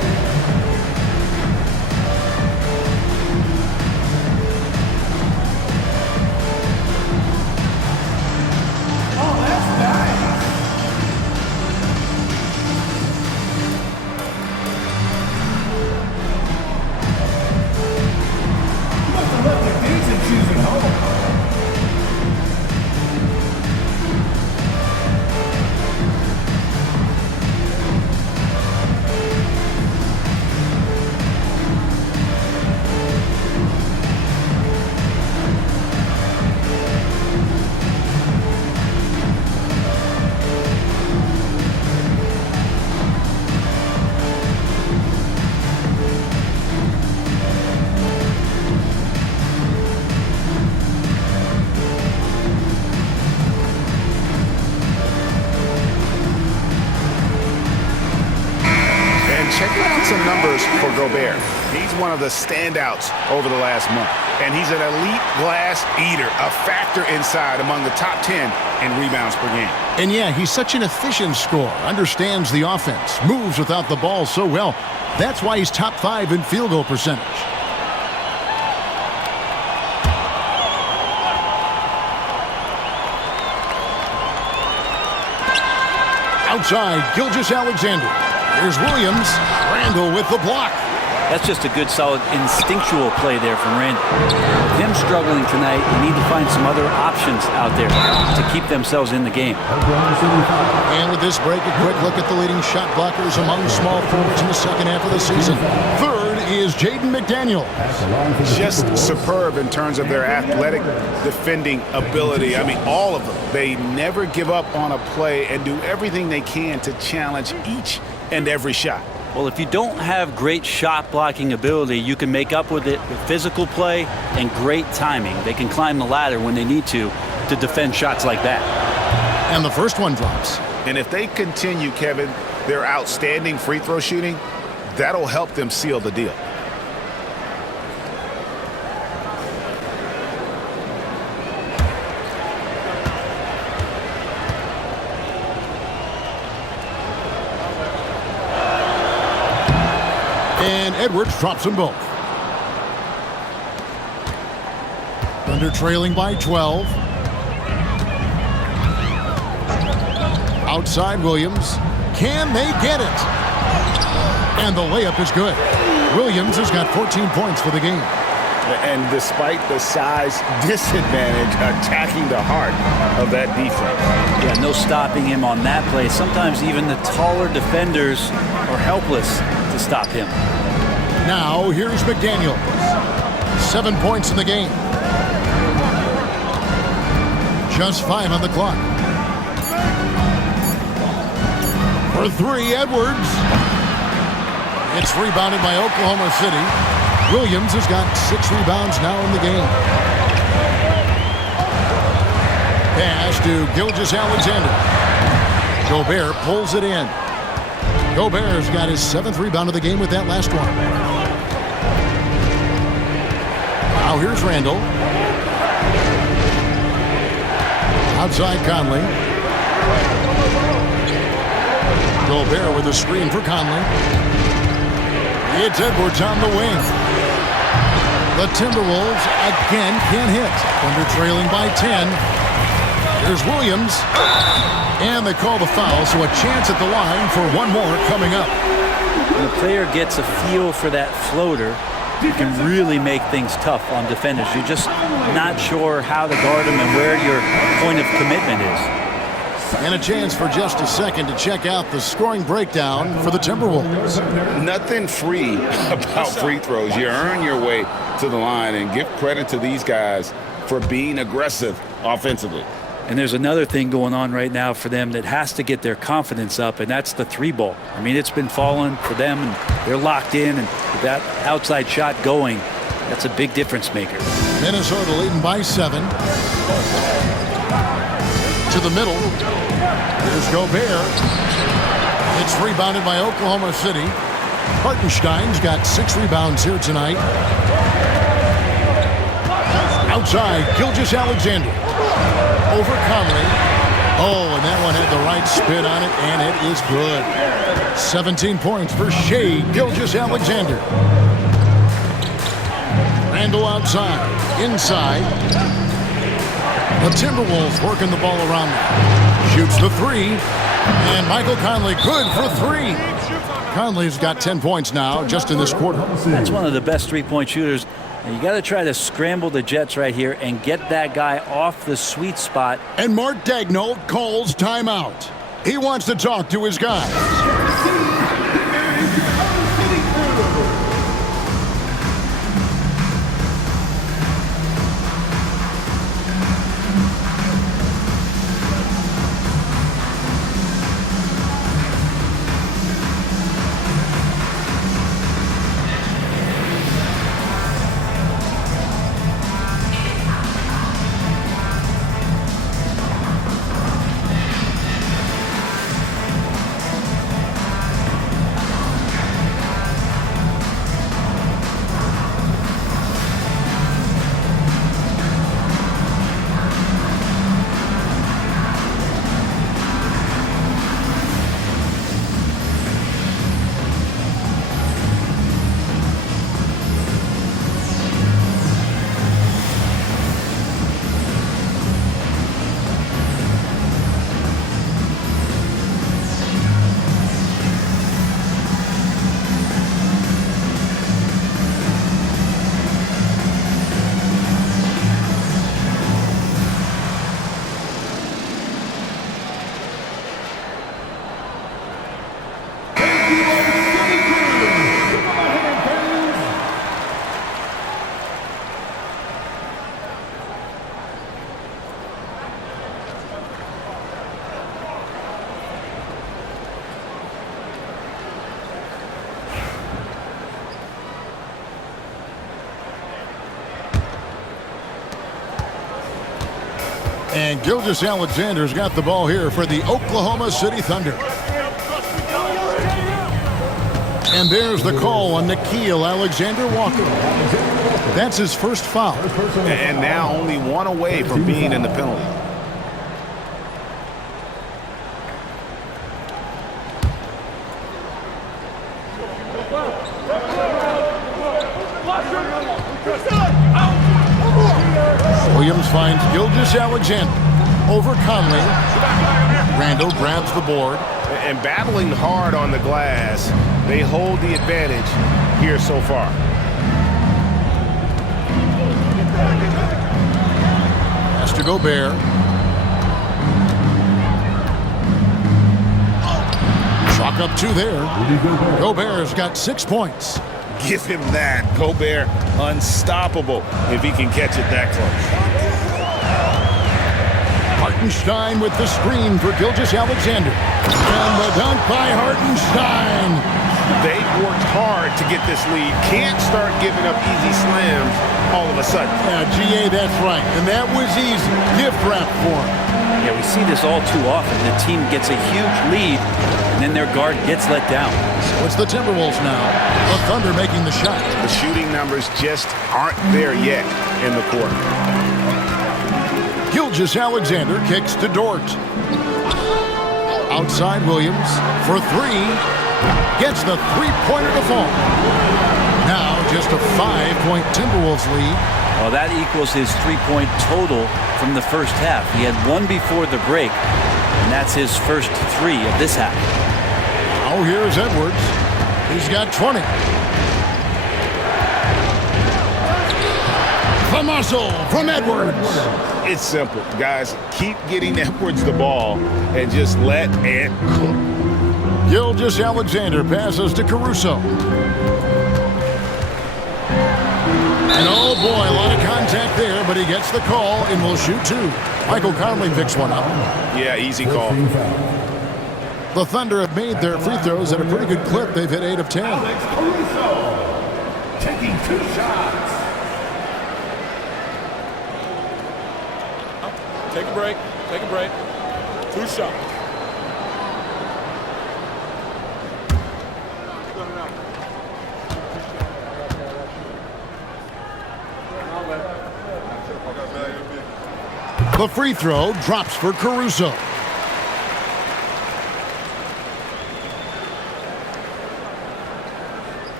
some numbers for Gobert. He's one of the standouts over the last month. And he's an elite glass eater, a factor inside among the top 10 in rebounds per game. And yeah, he's such an efficient scorer, understands the offense, moves without the ball so well. That's why he's top 5 in field goal percentage. Outside, Gilgeous-Alexander. Here's Williams. Randle with the block. That's just a good, solid, instinctual play there from Randle. With him struggling tonight, they need to find some other options out there to keep themselves in the game. And with this break, a quick look at the leading shot blockers among small forwards in the second half of the season. Third is Jaden McDaniel. Just superb in terms of their athletic defending ability. I mean, all of them. They never give up on a play and do everything they can to challenge each and every shot. Well, if you don't have great shot blocking ability, you can make up with it with physical play and great timing. They can climb the ladder when they need to defend shots like that. And the first one drops. And if they continue, Kevin, their outstanding free throw shooting, that'll help them seal the deal. And Edwards drops them both. Thunder trailing by 12. Outside Williams. Can they get it? And the layup is good. Williams has got 14 points for the game. And despite the size disadvantage, attacking the heart of that defense. Yeah, no stopping him on that play. Sometimes even the taller defenders are helpless to stop him. Now, here's McDaniel. 7 points in the game. Just 5 on the clock. For 3, Edwards. It's rebounded by Oklahoma City. Williams has got 6 rebounds now in the game. Pass to Gilgeous-Alexander. Gobert pulls it in. Gobert's got his 7th rebound of the game with that last one. Now here's Randle. Outside Conley. Gobert with a screen for Conley. It's Edwards on the wing. The Timberwolves again can't hit. Thunder trailing by 10. Here's Williams. And they call the foul, so a chance at the line for one more coming up. When a player gets a feel for that floater, you can really make things tough on defenders. You're just not sure how to guard them and where your point of commitment is. And a chance for just a second to check out the scoring breakdown for the Timberwolves. Nothing free about free throws. You earn your way to the line, and give credit to these guys for being aggressive offensively. And there's another thing going on right now for them that has to get their confidence up, and that's the 3-ball. I mean, it's been falling for them, and they're locked in, and with that outside shot going, that's a big difference maker. Minnesota leading by 7. To the middle. Here's Gobert. It's rebounded by Oklahoma City. Hartenstein's got 6 rebounds here tonight. Outside, Gilgeous-Alexander. Over Conley. Oh, and that one had the right spin on it, and it is good. 17 points for Shai Gilgeous-Alexander. Randle outside. Inside. The Timberwolves working the ball around them. Shoots the 3. And Michael Conley good for 3. Conley's got 10 points now just in this quarter. That's one of the best three-point shooters. And you got to try to scramble the Jets right here and get that guy off the sweet spot. And Mark Daigneault calls timeout. He wants to talk to his guys. And Gilgeous-Alexander's got the ball here for the Oklahoma City Thunder. And there's the call on Nickeil Alexander-Walker. That's his first foul. And now only one away from being in the penalty. Williams finds Gilgeous-Alexander over Conley. Randle grabs the board. And battling hard on the glass, they hold the advantage here so far. Pass to Gobert. Chalk up 2 there. Gobert's got 6 points. Give him that. Gobert, unstoppable if he can catch it that close. Hartenstein with the screen for Gilgeous-Alexander. And the dunk by Hartenstein. They've worked hard to get this lead. Can't start giving up easy slams all of a sudden. Yeah, GA, that's right. And that was easy. Gift wrap for him. Yeah, we see this all too often. The team gets a huge lead, and then their guard gets let down. So it's the Timberwolves now. The Thunder making the shot. The shooting numbers just aren't there yet in the quarter. Gilgeous-Alexander kicks to Dort. Outside Williams for 3. Gets the three-pointer to fall. Now just a 5-point Timberwolves lead. Well, that equals his three-point total from the first half. He had one before the break, and that's his first 3 of this half. Oh, here's Edwards. He's got 20. The muscle from Edwards. It's simple, guys. Keep getting Edwards the ball and just let it cook. Gilgeous-Alexander passes to Caruso. And oh boy, a lot of contact there, but he gets the call and will shoot 2. Michael Conley picks one up. Yeah, easy call. The Thunder have made their free throws at a pretty good clip. They've hit 8 of 10. Caruso taking 2 shots. Take a break. Take a break. 2 shots. The free throw drops for Caruso.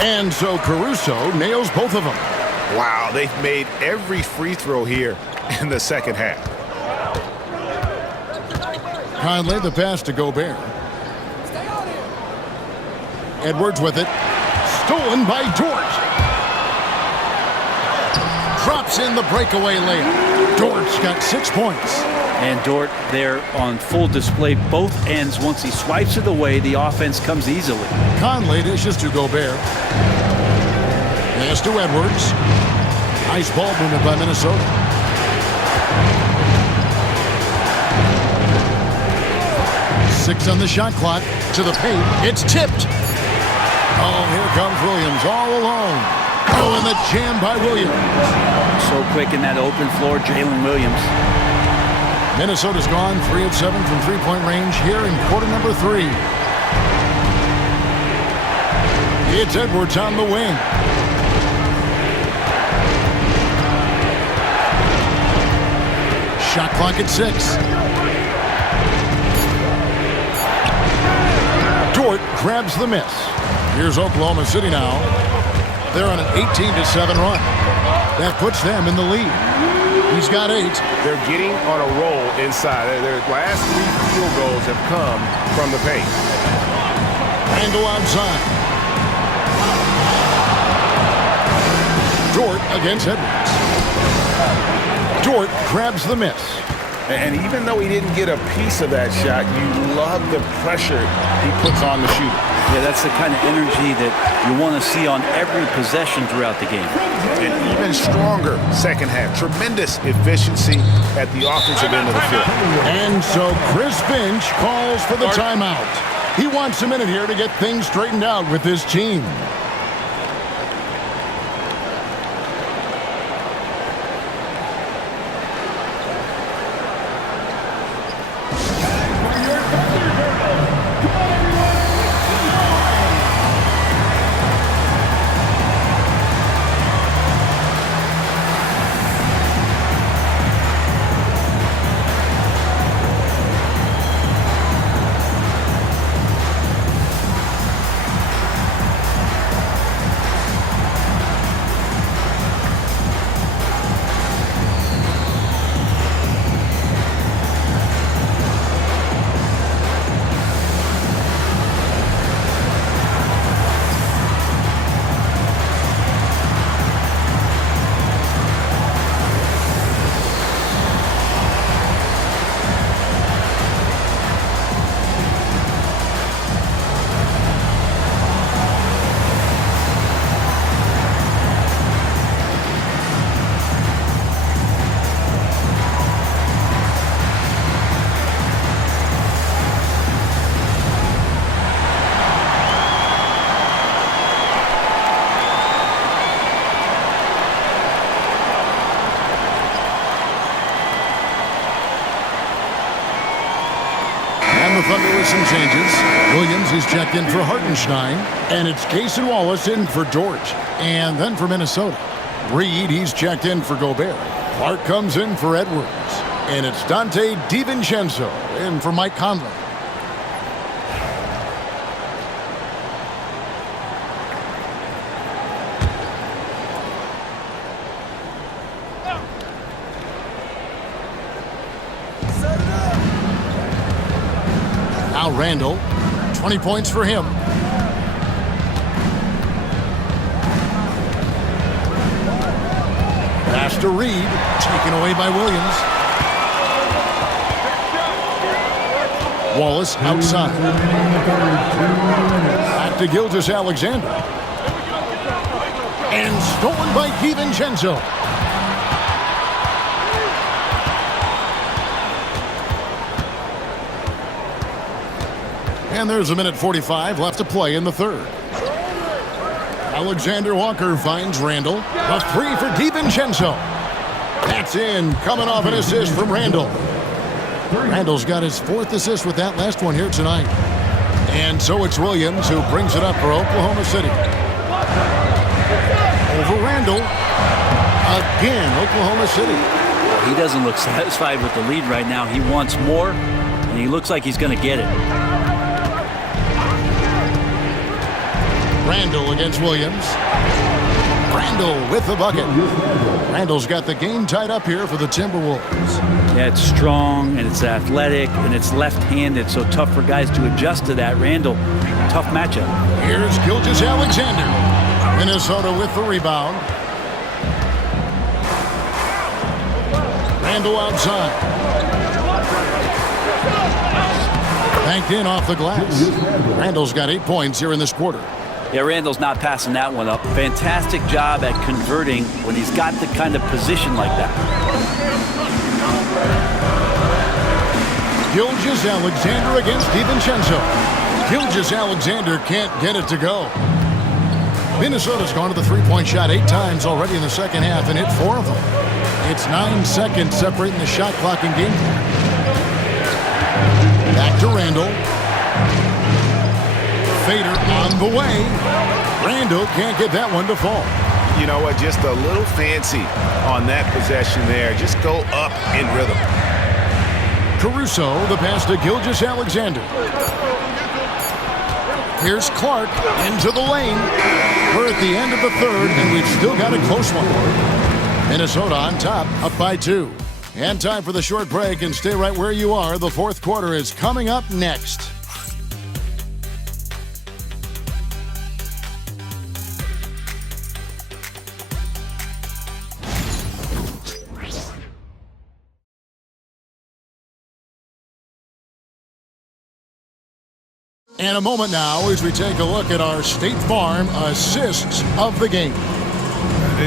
And so Caruso nails both of them. Wow, they've made every free throw here in the second half. Conley, the pass to Gobert. Edwards with it. Stolen by Dort. Drops in the breakaway layup. Dort's got 6 points. And Dort there on full display both ends. Once he swipes it away, the offense comes easily. Conley dishes to Gobert. Pass to Edwards. Nice ball movement by Minnesota. Six on the shot clock. To the paint. It's tipped. Oh, here comes Williams all alone. Oh, and the jam by Williams. So quick in that open floor, Jalen Williams. Minnesota's gone 3 of 7 from three-point range here in quarter number 3. It's Edwards on the wing. Shot clock at 6. Dort grabs the miss. Here's Oklahoma City now. They're on an 18-7 run. That puts them in the lead. He's got 8. They're getting on a roll inside. Their last 3 field goals have come from the paint. Randle outside. Dort against Edwards. Dort grabs the miss. And even though he didn't get a piece of that shot, you love the pressure he puts on the shooter. Yeah, that's the kind of energy that you want to see on every possession throughout the game. An even stronger second half. Tremendous efficiency at the offensive end of the field. And so Chris Finch calls for the timeout. He wants a minute here to get things straightened out with his team. Thunder with some changes. Williams is checked in for Hartenstein, and it's Cason Wallace in for Dort. And then for Minnesota, Reed, he's checked in for Gobert. Clark comes in for Edwards, and it's Dante DiVincenzo in for Mike Conley. Now Randle, 20 points for him. Pass to Reed, taken away by Williams. Wallace outside. Back to Gilgeous-Alexander. And stolen by DiVincenzo. And there's a minute 45 left to play in the third. Alexander Walker finds Randle. A three for DiVincenzo. That's in, coming off an assist from Randle. Randle's got his fourth assist with that last one here tonight. And so it's Williams who brings it up for Oklahoma City. Over Randle. Again, Oklahoma City. He doesn't look satisfied with the lead right now. He wants more, and he looks like he's going to get it. Randle against Williams. Randle with the bucket. Randle's got the game tied up here for the Timberwolves. Yeah, it's strong, and it's athletic, and it's left-handed, so tough for guys to adjust to that. Randle, tough matchup. Here's Gilgeous-Alexander. Minnesota with the rebound. Randle outside. Banked in off the glass. Randle's got 8 points here in this quarter. Yeah, Randle's not passing that one up. Fantastic job at converting when he's got the kind of position like that. Gilgeous-Alexander against DiVincenzo. Gilgeous-Alexander can't get it to go. Minnesota's gone to the three-point shot 8 times already in the second half and hit 4 of them. It's 9 seconds separating the shot clock and game clock. Back to Randle. Fader on the way. Randle can't get that one to fall. You know what? Just a little fancy on that possession there. Just go up in rhythm. Caruso, the pass to Gilgeous-Alexander. Here's Clark into the lane. We're at the end of the third, and we've still got a close one. Minnesota on top, up by 2. And time for the short break, and stay right where you are. The fourth quarter is coming up next. And a moment now as we take a look at our State Farm assists of the game.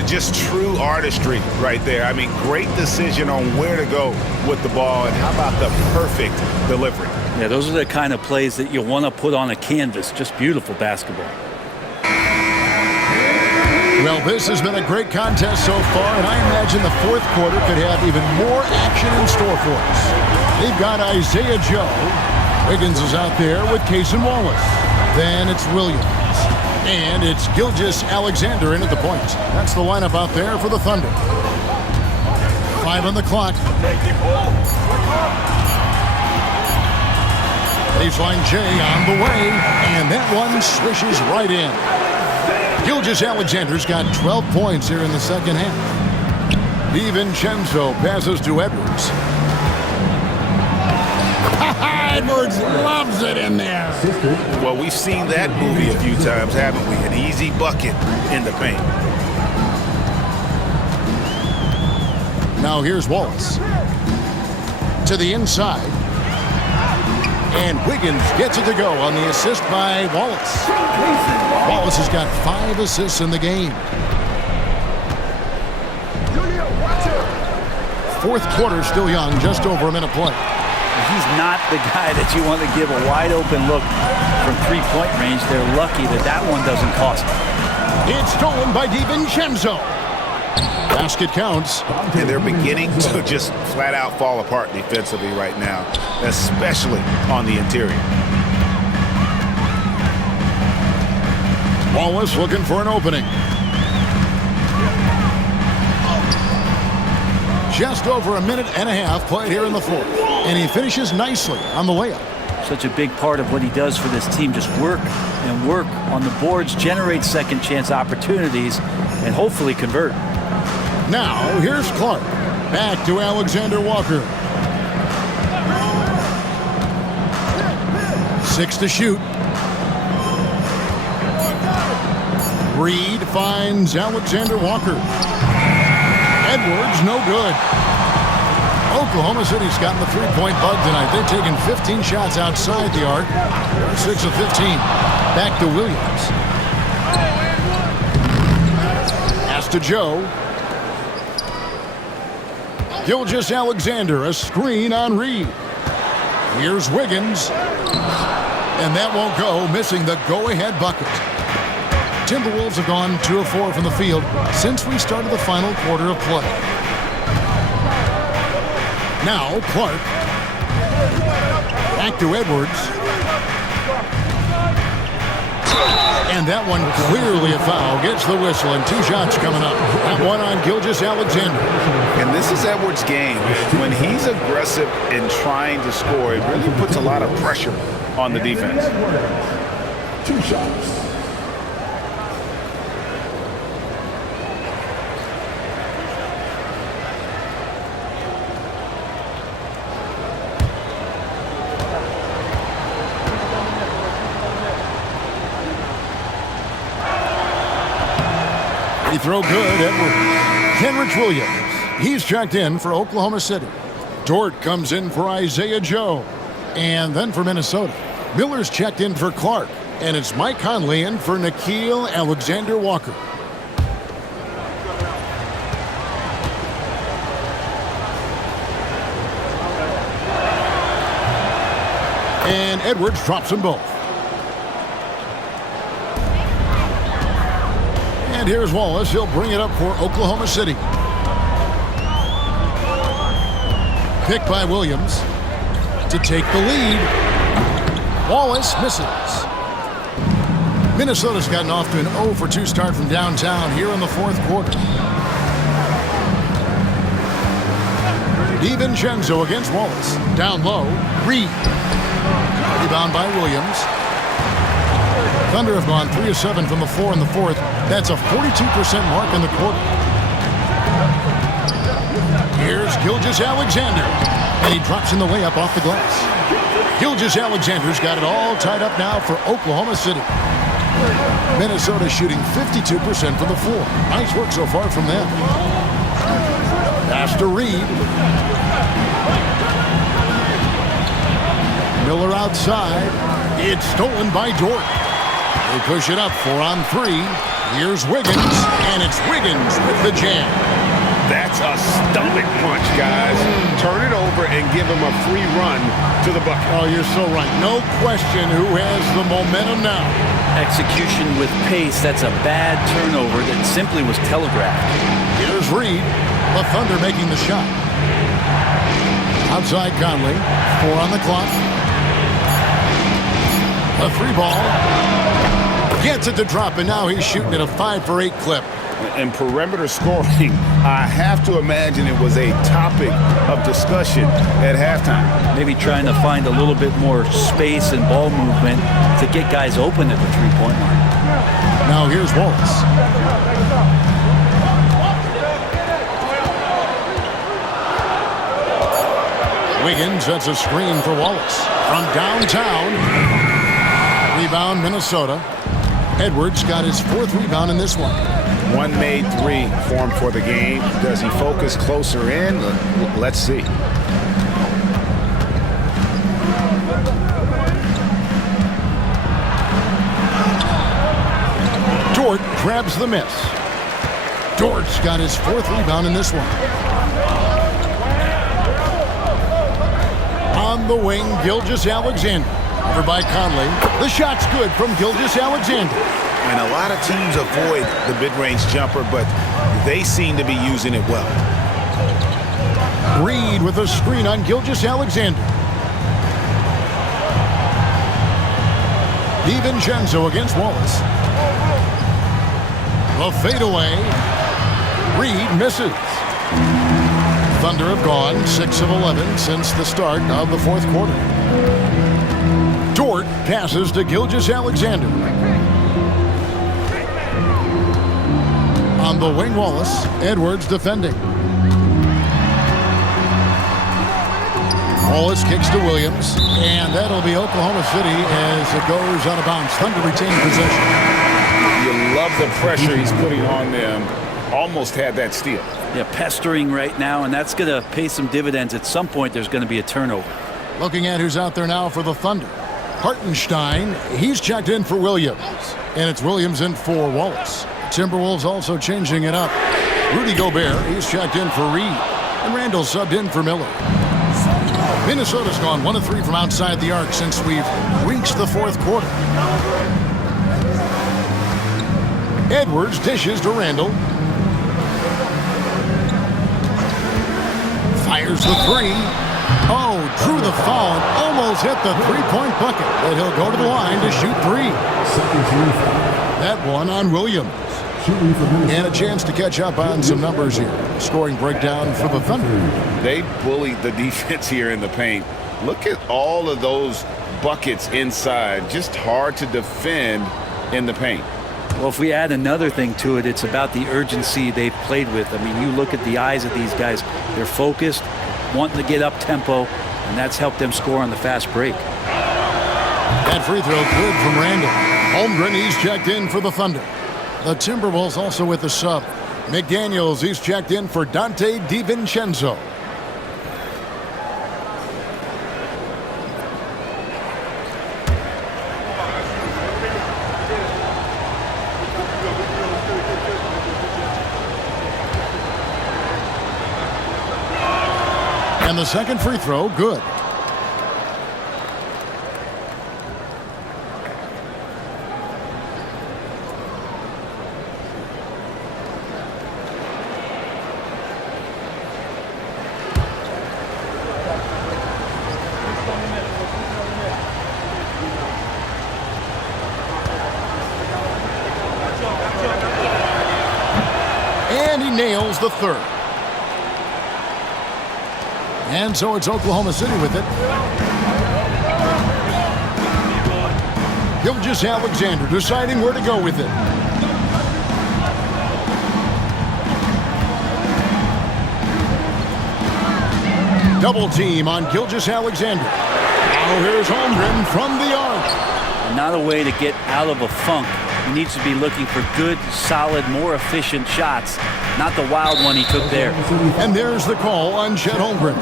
Just true artistry right there. I mean, great decision on where to go with the ball, and how about the perfect delivery? Yeah, those are the kind of plays that you want to put on a canvas. Just beautiful basketball. Well, this has been a great contest so far, and I imagine the fourth quarter could have even more action in store for us. They've got Isaiah Joe. Wiggins is out there with Cason Wallace. Then it's Williams. And it's Gilgeous-Alexander in at the point. That's the lineup out there for the Thunder. 5 on the clock. Baseline J on the way, and that one swishes right in. Gilgeous-Alexander's got 12 points here in the second half. DiVincenzo passes to Edwards. Edwards loves it in there. Well, we've seen that movie a few times, haven't we? An easy bucket in the paint. Now here's Wallace. To the inside. And Wiggins gets it to go on the assist by Wallace. Wallace has got 5 assists in the game. Fourth quarter still young, just over a minute play. He's not the guy that you want to give a wide-open look from three-point range. They're lucky that that one doesn't cost them. It's stolen by DiVincenzo. Basket counts. And they're beginning to just flat-out fall apart defensively right now, especially on the interior. Wallace looking for an opening. Just over a minute and a half played here in the fourth. And he finishes nicely on the layup. Such a big part of what he does for this team. Just work and work on the boards, generate second chance opportunities, and hopefully convert. Now, here's Clark. Back to Alexander Walker. 6 to shoot. Reed finds Alexander Walker. Edwards, no good. Oklahoma City's gotten the three-point bug tonight. They've taken 15 shots outside the arc. 6 of 15. Back to Williams. Pass to Joe. Gilgeous-Alexander, a screen on Reed. Here's Wiggins. And that won't go, missing the go-ahead bucket. Timberwolves have gone 2 of 4 from the field since we started the final quarter of play. Now, Clark. Back to Edwards. And that one clearly a foul. Gets the whistle, and 2 shots coming up. That one on Gilgeous-Alexander. And this is Edwards' game. When he's aggressive in trying to score, it really puts a lot of pressure on the defense. 2 shots. Throw good, Edwards. Kenrich Williams. He's checked in for Oklahoma City. Dort comes in for Isaiah Joe. And then for Minnesota, Miller's checked in for Clark. And it's Mike Conley in for Nickeil Alexander-Walker. And Edwards drops them both. And here's Wallace. He'll bring it up for Oklahoma City. Picked by Williams to take the lead. Wallace misses. Minnesota's gotten off to an 0 for 2 start from downtown here in the fourth quarter. DiVincenzo against Wallace. Down low, Reed. Rebound by Williams. Thunder have gone 3 of 7 from the floor in the fourth. That's a 42% mark in the quarter. Here's Gilgeous-Alexander. And he drops in the layup off the glass. Gilgeous-Alexander's got it all tied up now for Oklahoma City. Minnesota shooting 52% from the floor. Nice work so far from them. Pass to Reed. Miller outside. It's stolen by Dort. They push it up 4 on 3. Here's Wiggins, and it's Wiggins with the jam. That's a stomach punch, guys. Turn it over and give him a free run to the bucket. Oh, you're so right. No question who has the momentum now. Execution with pace. That's a bad turnover that simply was telegraphed. Here's Reed. The Thunder making the shot. Outside Conley. 4 on the clock. A 3-ball. Gets it to drop, and now he's shooting at a 5 for 8 clip. And perimeter scoring, I have to imagine it was a topic of discussion at halftime. Maybe trying to find a little bit more space and ball movement to get guys open at the three-point line. Now here's Wallace. Wiggins sets a screen for Wallace. From downtown. Rebound, Minnesota. Edwards got his 4th rebound in this one. One made 3 for him for the game. Does he focus closer in? Let's see. Dort grabs the miss. Dort's got his 4th rebound in this one. On the wing, Gilgeous-Alexander. Over by Conley. The shot's good from Gilgeous-Alexander. And a lot of teams avoid the mid-range jumper, but they seem to be using it well. Reed with a screen on Gilgeous-Alexander. DiVincenzo against Wallace. The fadeaway. Reed misses. Thunder have gone 6 of 11 since the start of the 4th quarter. Dort passes to Gilgeous-Alexander. On the wing, Wallace. Edwards defending. Wallace kicks to Williams. And that'll be Oklahoma City as it goes out of bounds. Thunder retain possession. You love the pressure he's putting on them. Almost had that steal. Yeah, pestering right now, and that's going to pay some dividends. At some point, there's going to be a turnover. Looking at who's out there now for the Thunder. Hartenstein, he's checked in for Williams. And it's Williams in for Wallace. Timberwolves also changing it up. Rudy Gobert, he's checked in for Reed. And Randall subbed in for Miller. Minnesota's gone 1 of 3 from outside the arc since we've reached the 4th quarter. Edwards dishes to Randall. Fires the 3. Oh, drew the foul and almost hit the 3-point bucket. But he'll go to the line to shoot 3. That one on Williams. And a chance to catch up on some numbers here. Scoring breakdown for the Thunder. They bullied the defense here in the paint. Look at all of those buckets inside. Just hard to defend in the paint. Well, if we add another thing to it, it's about the urgency they've played with. I mean, you look at the eyes of these guys. They're focused, wanting to get up tempo, and that's helped them score on the fast break. That free throw good from Randall. Holmgren, he's checked in for the Thunder. The Timberwolves also with the sub. McDaniels, he's checked in for Dante DiVincenzo. And the second free throw, good. And he nails the third. And so it's Oklahoma City with it. Gilgeous-Alexander deciding where to go with it. Double team on Gilgeous-Alexander. Now here's Holmgren from the arc. Not a way to get out of a funk. He needs to be looking for good, solid, more efficient shots, not the wild one he took there. And there's the call on Chet Holmgren.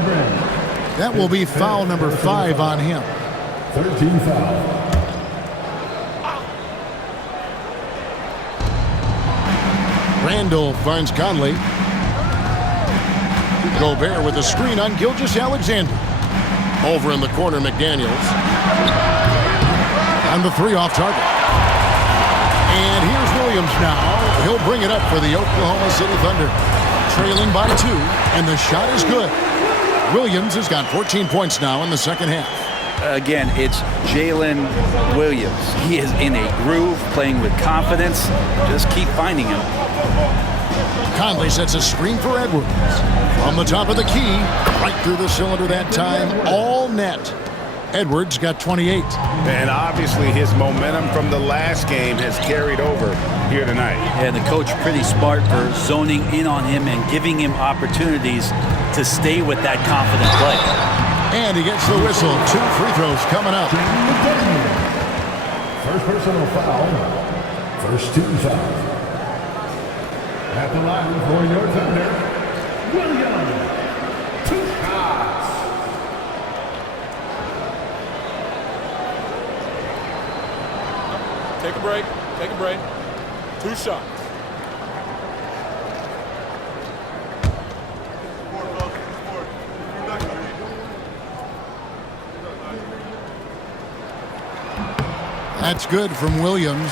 That will be foul number 5 on him. 13 foul. Randall finds Conley. Gobert with a screen on Gilgeous-Alexander. Over in the corner, McDaniels. And the three off target. And here's Williams now. He'll bring it up for the Oklahoma City Thunder. Trailing by 2, and the shot is good. Williams has got 14 points now in the second half. Again, it's Jalen Williams. He is in a groove, playing with confidence. Just keep finding him. Conley sets a screen for Edwards. From the top of the key, right through the cylinder that time, all net. Edwards got 28. And obviously his momentum from the last game has carried over here tonight. And the coach pretty smart for zoning in on him and giving him opportunities to stay with that confident play. And he gets the whistle. 2 free throws coming up. First personal foul. First team foul. At the line for your Thunder, Williams. 2 shots. Take a break. Take a break. 2 shots. That's good from Williams.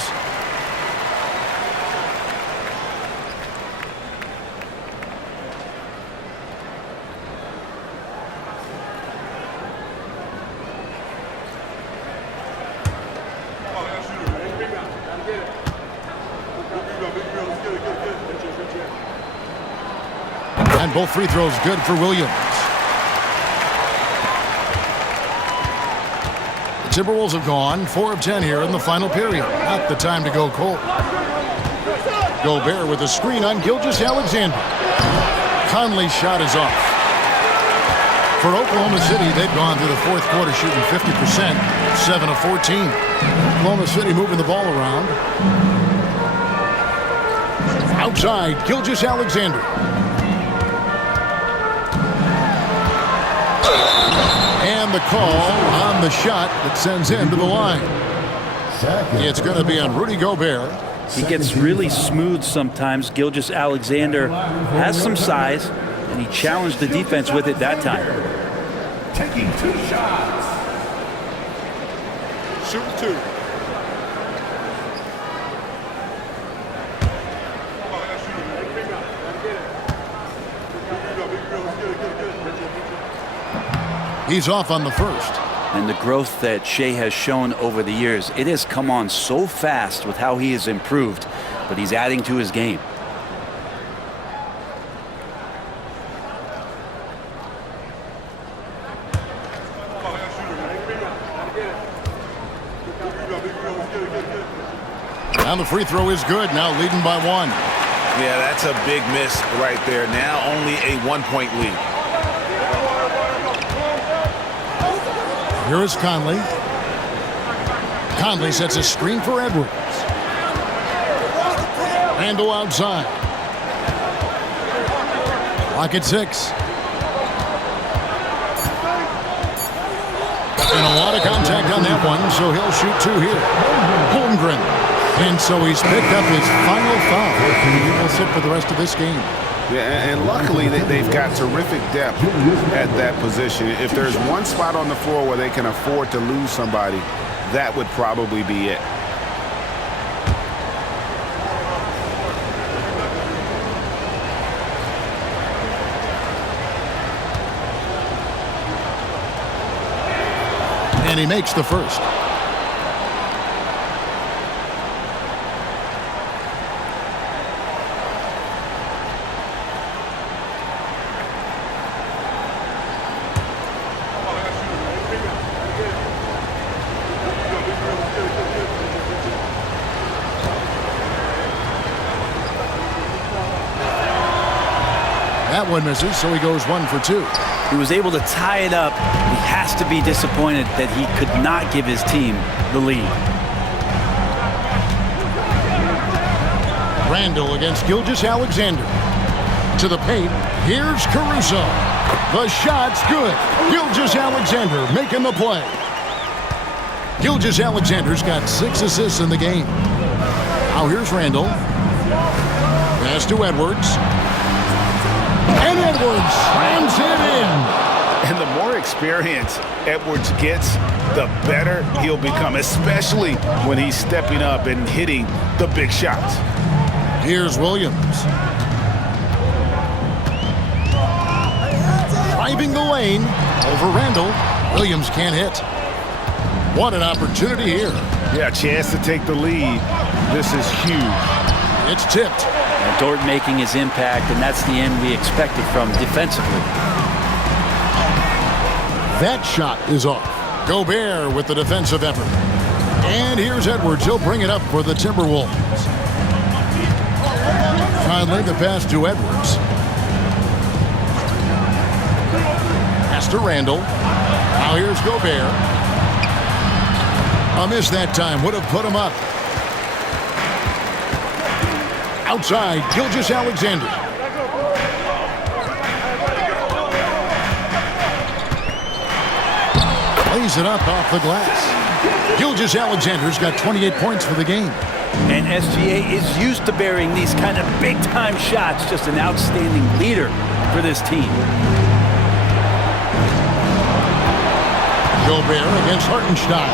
And both free throws good for Williams. The Timberwolves have gone 4 of 10 here in the final period. Not the time to go cold. Gobert with a screen on Gilgeous-Alexander. Conley's shot is off. For Oklahoma City, they've gone through the fourth quarter shooting 50%, 7 of 14. Oklahoma City moving the ball around. Outside, Gilgeous-Alexander. And the call on the shot that sends him to the line. It's going to be on Rudy Gobert. He gets really smooth sometimes. Gilgeous-Alexander has some size, and he challenged the defense with it that time. Taking 2 shots. Shooting 2. He's off on the first. And the growth that Shea has shown over the years, it has come on so fast with how he has improved, but he's adding to his game. And the free throw is good, now leading by 1. Yeah, that's a big miss right there. Now only a 1-point lead. Here is Conley. Conley sets a screen for Edwards. Randall outside. Clock at 6. And a lot of contact on that one, so he'll shoot 2 here. Holmgren. And so he's picked up his final foul. He will sit for the rest of this game. Yeah, and luckily they've got terrific depth at that position. If there's one spot on the floor where they can afford to lose somebody, that would probably be it. And he makes the first. That one misses, so he goes 1 for 2. He was able to tie it up. He has to be disappointed that he could not give his team the lead. Randall against Gilgeous-Alexander. To the paint. Here's Caruso. The shot's good. Gilgeous-Alexander making the play. Gilgeous-Alexander's got 6 assists in the game. Now here's Randall. Pass to Edwards. And Edwards slams it in. And the more experience Edwards gets, the better he'll become, especially when he's stepping up and hitting the big shots. Here's Williams. Driving the lane over Randall. Williams can't hit. What an opportunity here. Yeah, a chance to take the lead. This is huge. It's tipped. And Dort making his impact, and that's the end we expected from defensively. That shot is off. Gobert with the defensive effort. And here's Edwards. He'll bring it up for the Timberwolves. Finally, the pass to Edwards. Pass to Randall. Now here's Gobert. A miss that time. Would have put him up. Outside, Gilgeous-Alexander. Lays it up off the glass. Gilgeous-Alexander's got 28 points for the game. And SGA is used to bearing these kind of big-time shots. Just an outstanding leader for this team. Gobert against Hartenstein.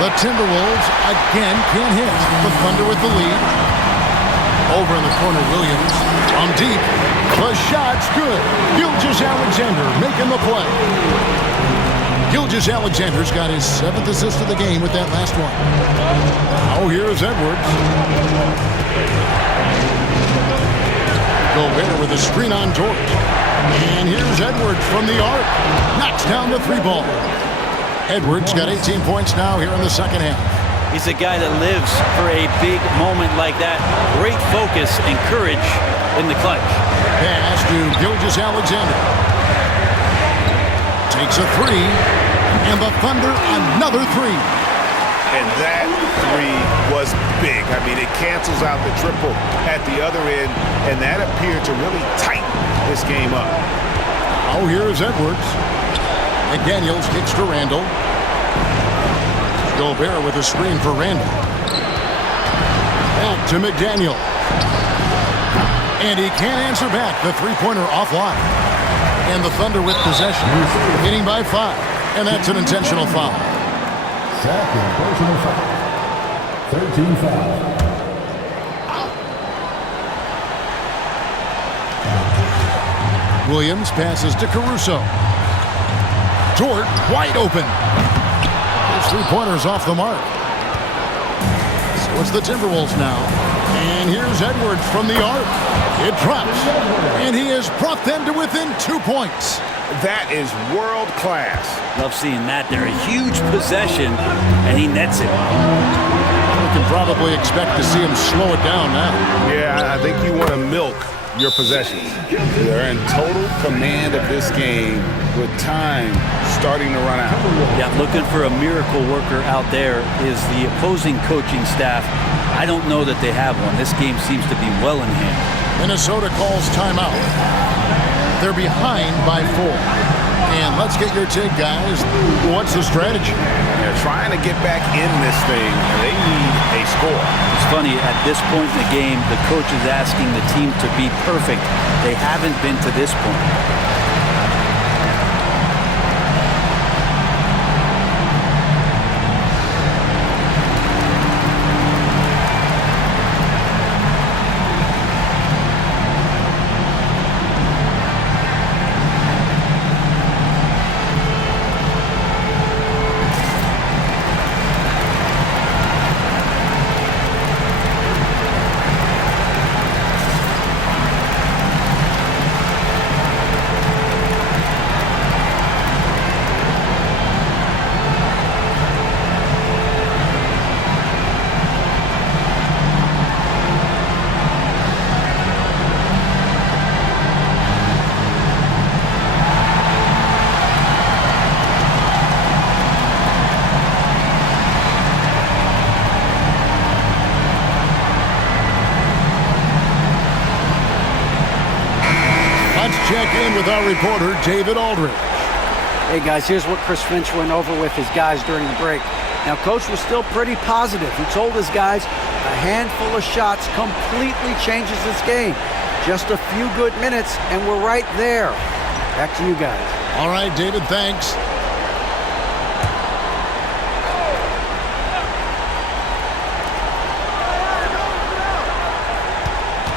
The Timberwolves again can't hit. The Thunder with the lead. Over in the corner, Williams. From deep. The shot's good. Gilgeous-Alexander making the play. Gilgeous-Alexander's got his 7th assist of the game with that last one. Now here's Edwards. Gobert with a screen on Dort. And here's Edwards from the arc. Knocks down the 3-ball. Edwards got 18 points now here in the second half. He's a guy that lives for a big moment like that. Great focus and courage in the clutch. Pass to Gilgeous-Alexander. Takes a 3. And the Thunder another 3. And that 3 was big. I mean, it cancels out the triple at the other end, and that appeared to really tighten this game up. Oh, here's Edwards. McDaniels kicks to Randall. Gobert with a screen for Randall. Back to McDaniel. And he can't answer back. The three-pointer offline. And the Thunder with possession. Hitting by 5. And that's an intentional foul. Second personal foul. 13 foul. Williams passes to Caruso. Dort wide open. His three-pointer's off the mark. So it's the Timberwolves now. And here's Edwards from the arc. It drops. And he has brought them to within 2 points. That is world class. Love seeing that. They're a huge possession, and he nets it. We can probably expect to see him slow it down now. Yeah, I think you want to milk your possessions. They're in total command of this game with time starting to run out. Yeah, looking for a miracle worker out there is the opposing coaching staff. I don't know that they have one. This game seems to be well in hand. Minnesota calls timeout. They're behind by 4. And let's get your take, guys. What's the strategy? They're trying to get back in this thing. They need a score. It's funny, at this point in the game, the coach is asking the team to be perfect. They haven't been to this point. Check in with our reporter, David Aldridge. Hey guys, here's what Chris Finch went over with his guys during the break. Now, Coach was still pretty positive. He told his guys a handful of shots completely changes this game. Just a few good minutes, and we're right there. Back to you guys. All right, David, thanks.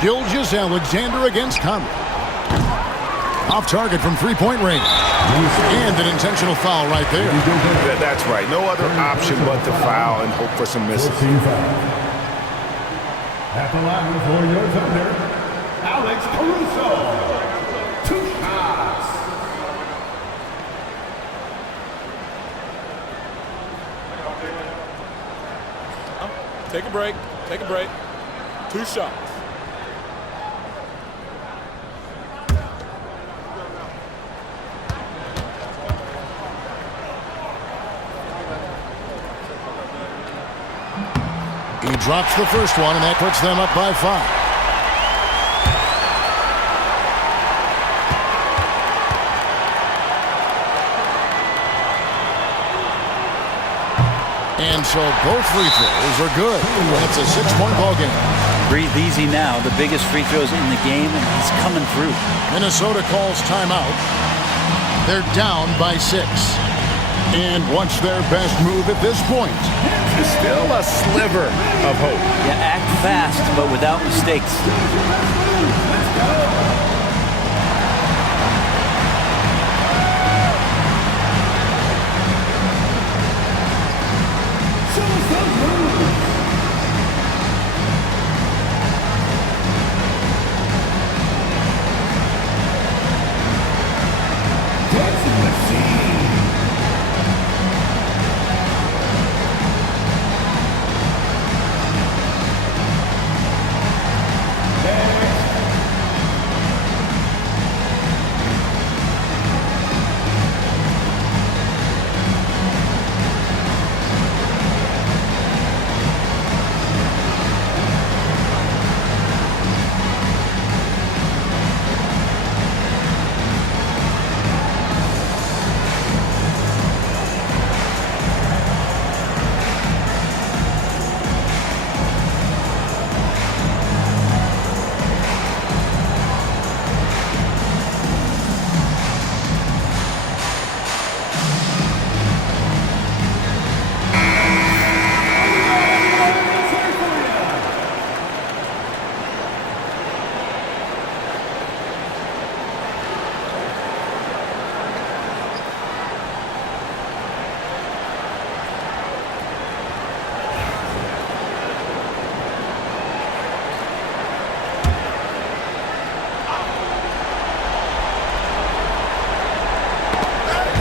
Gilgeous-Alexander against Conley. Off target from three-point range. And an intentional foul right there. That's right. No other option but to foul and hope for some misses. At the line for your thunder, Alex Caruso. 2 shots. Take a break. Take a break. 2 shots. He drops the first one, and that puts them up by 5. And so both free throws are good. It's a 6-point ball game. Breathe easy now. The biggest free throws in the game, and he's coming through. Minnesota calls timeout. They're down by 6. And what's their best move at this point? Still a sliver of hope. Yeah, act fast, but without mistakes.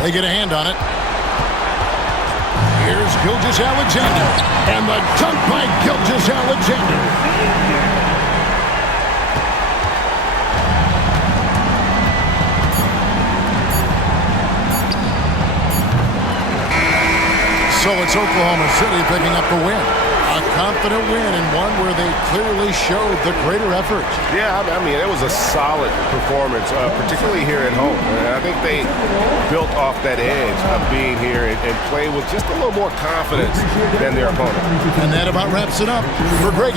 They get a hand on it. Here's Gilgeous-Alexander. And the dunk by Gilgeous-Alexander. So it's Oklahoma City picking up the win. A confident win and one where they clearly showed the greater effort. Yeah, I mean, it was a solid performance, particularly here at home. I think they built off that edge of being here and played with just a little more confidence than their opponent. And that about wraps it up for Greg.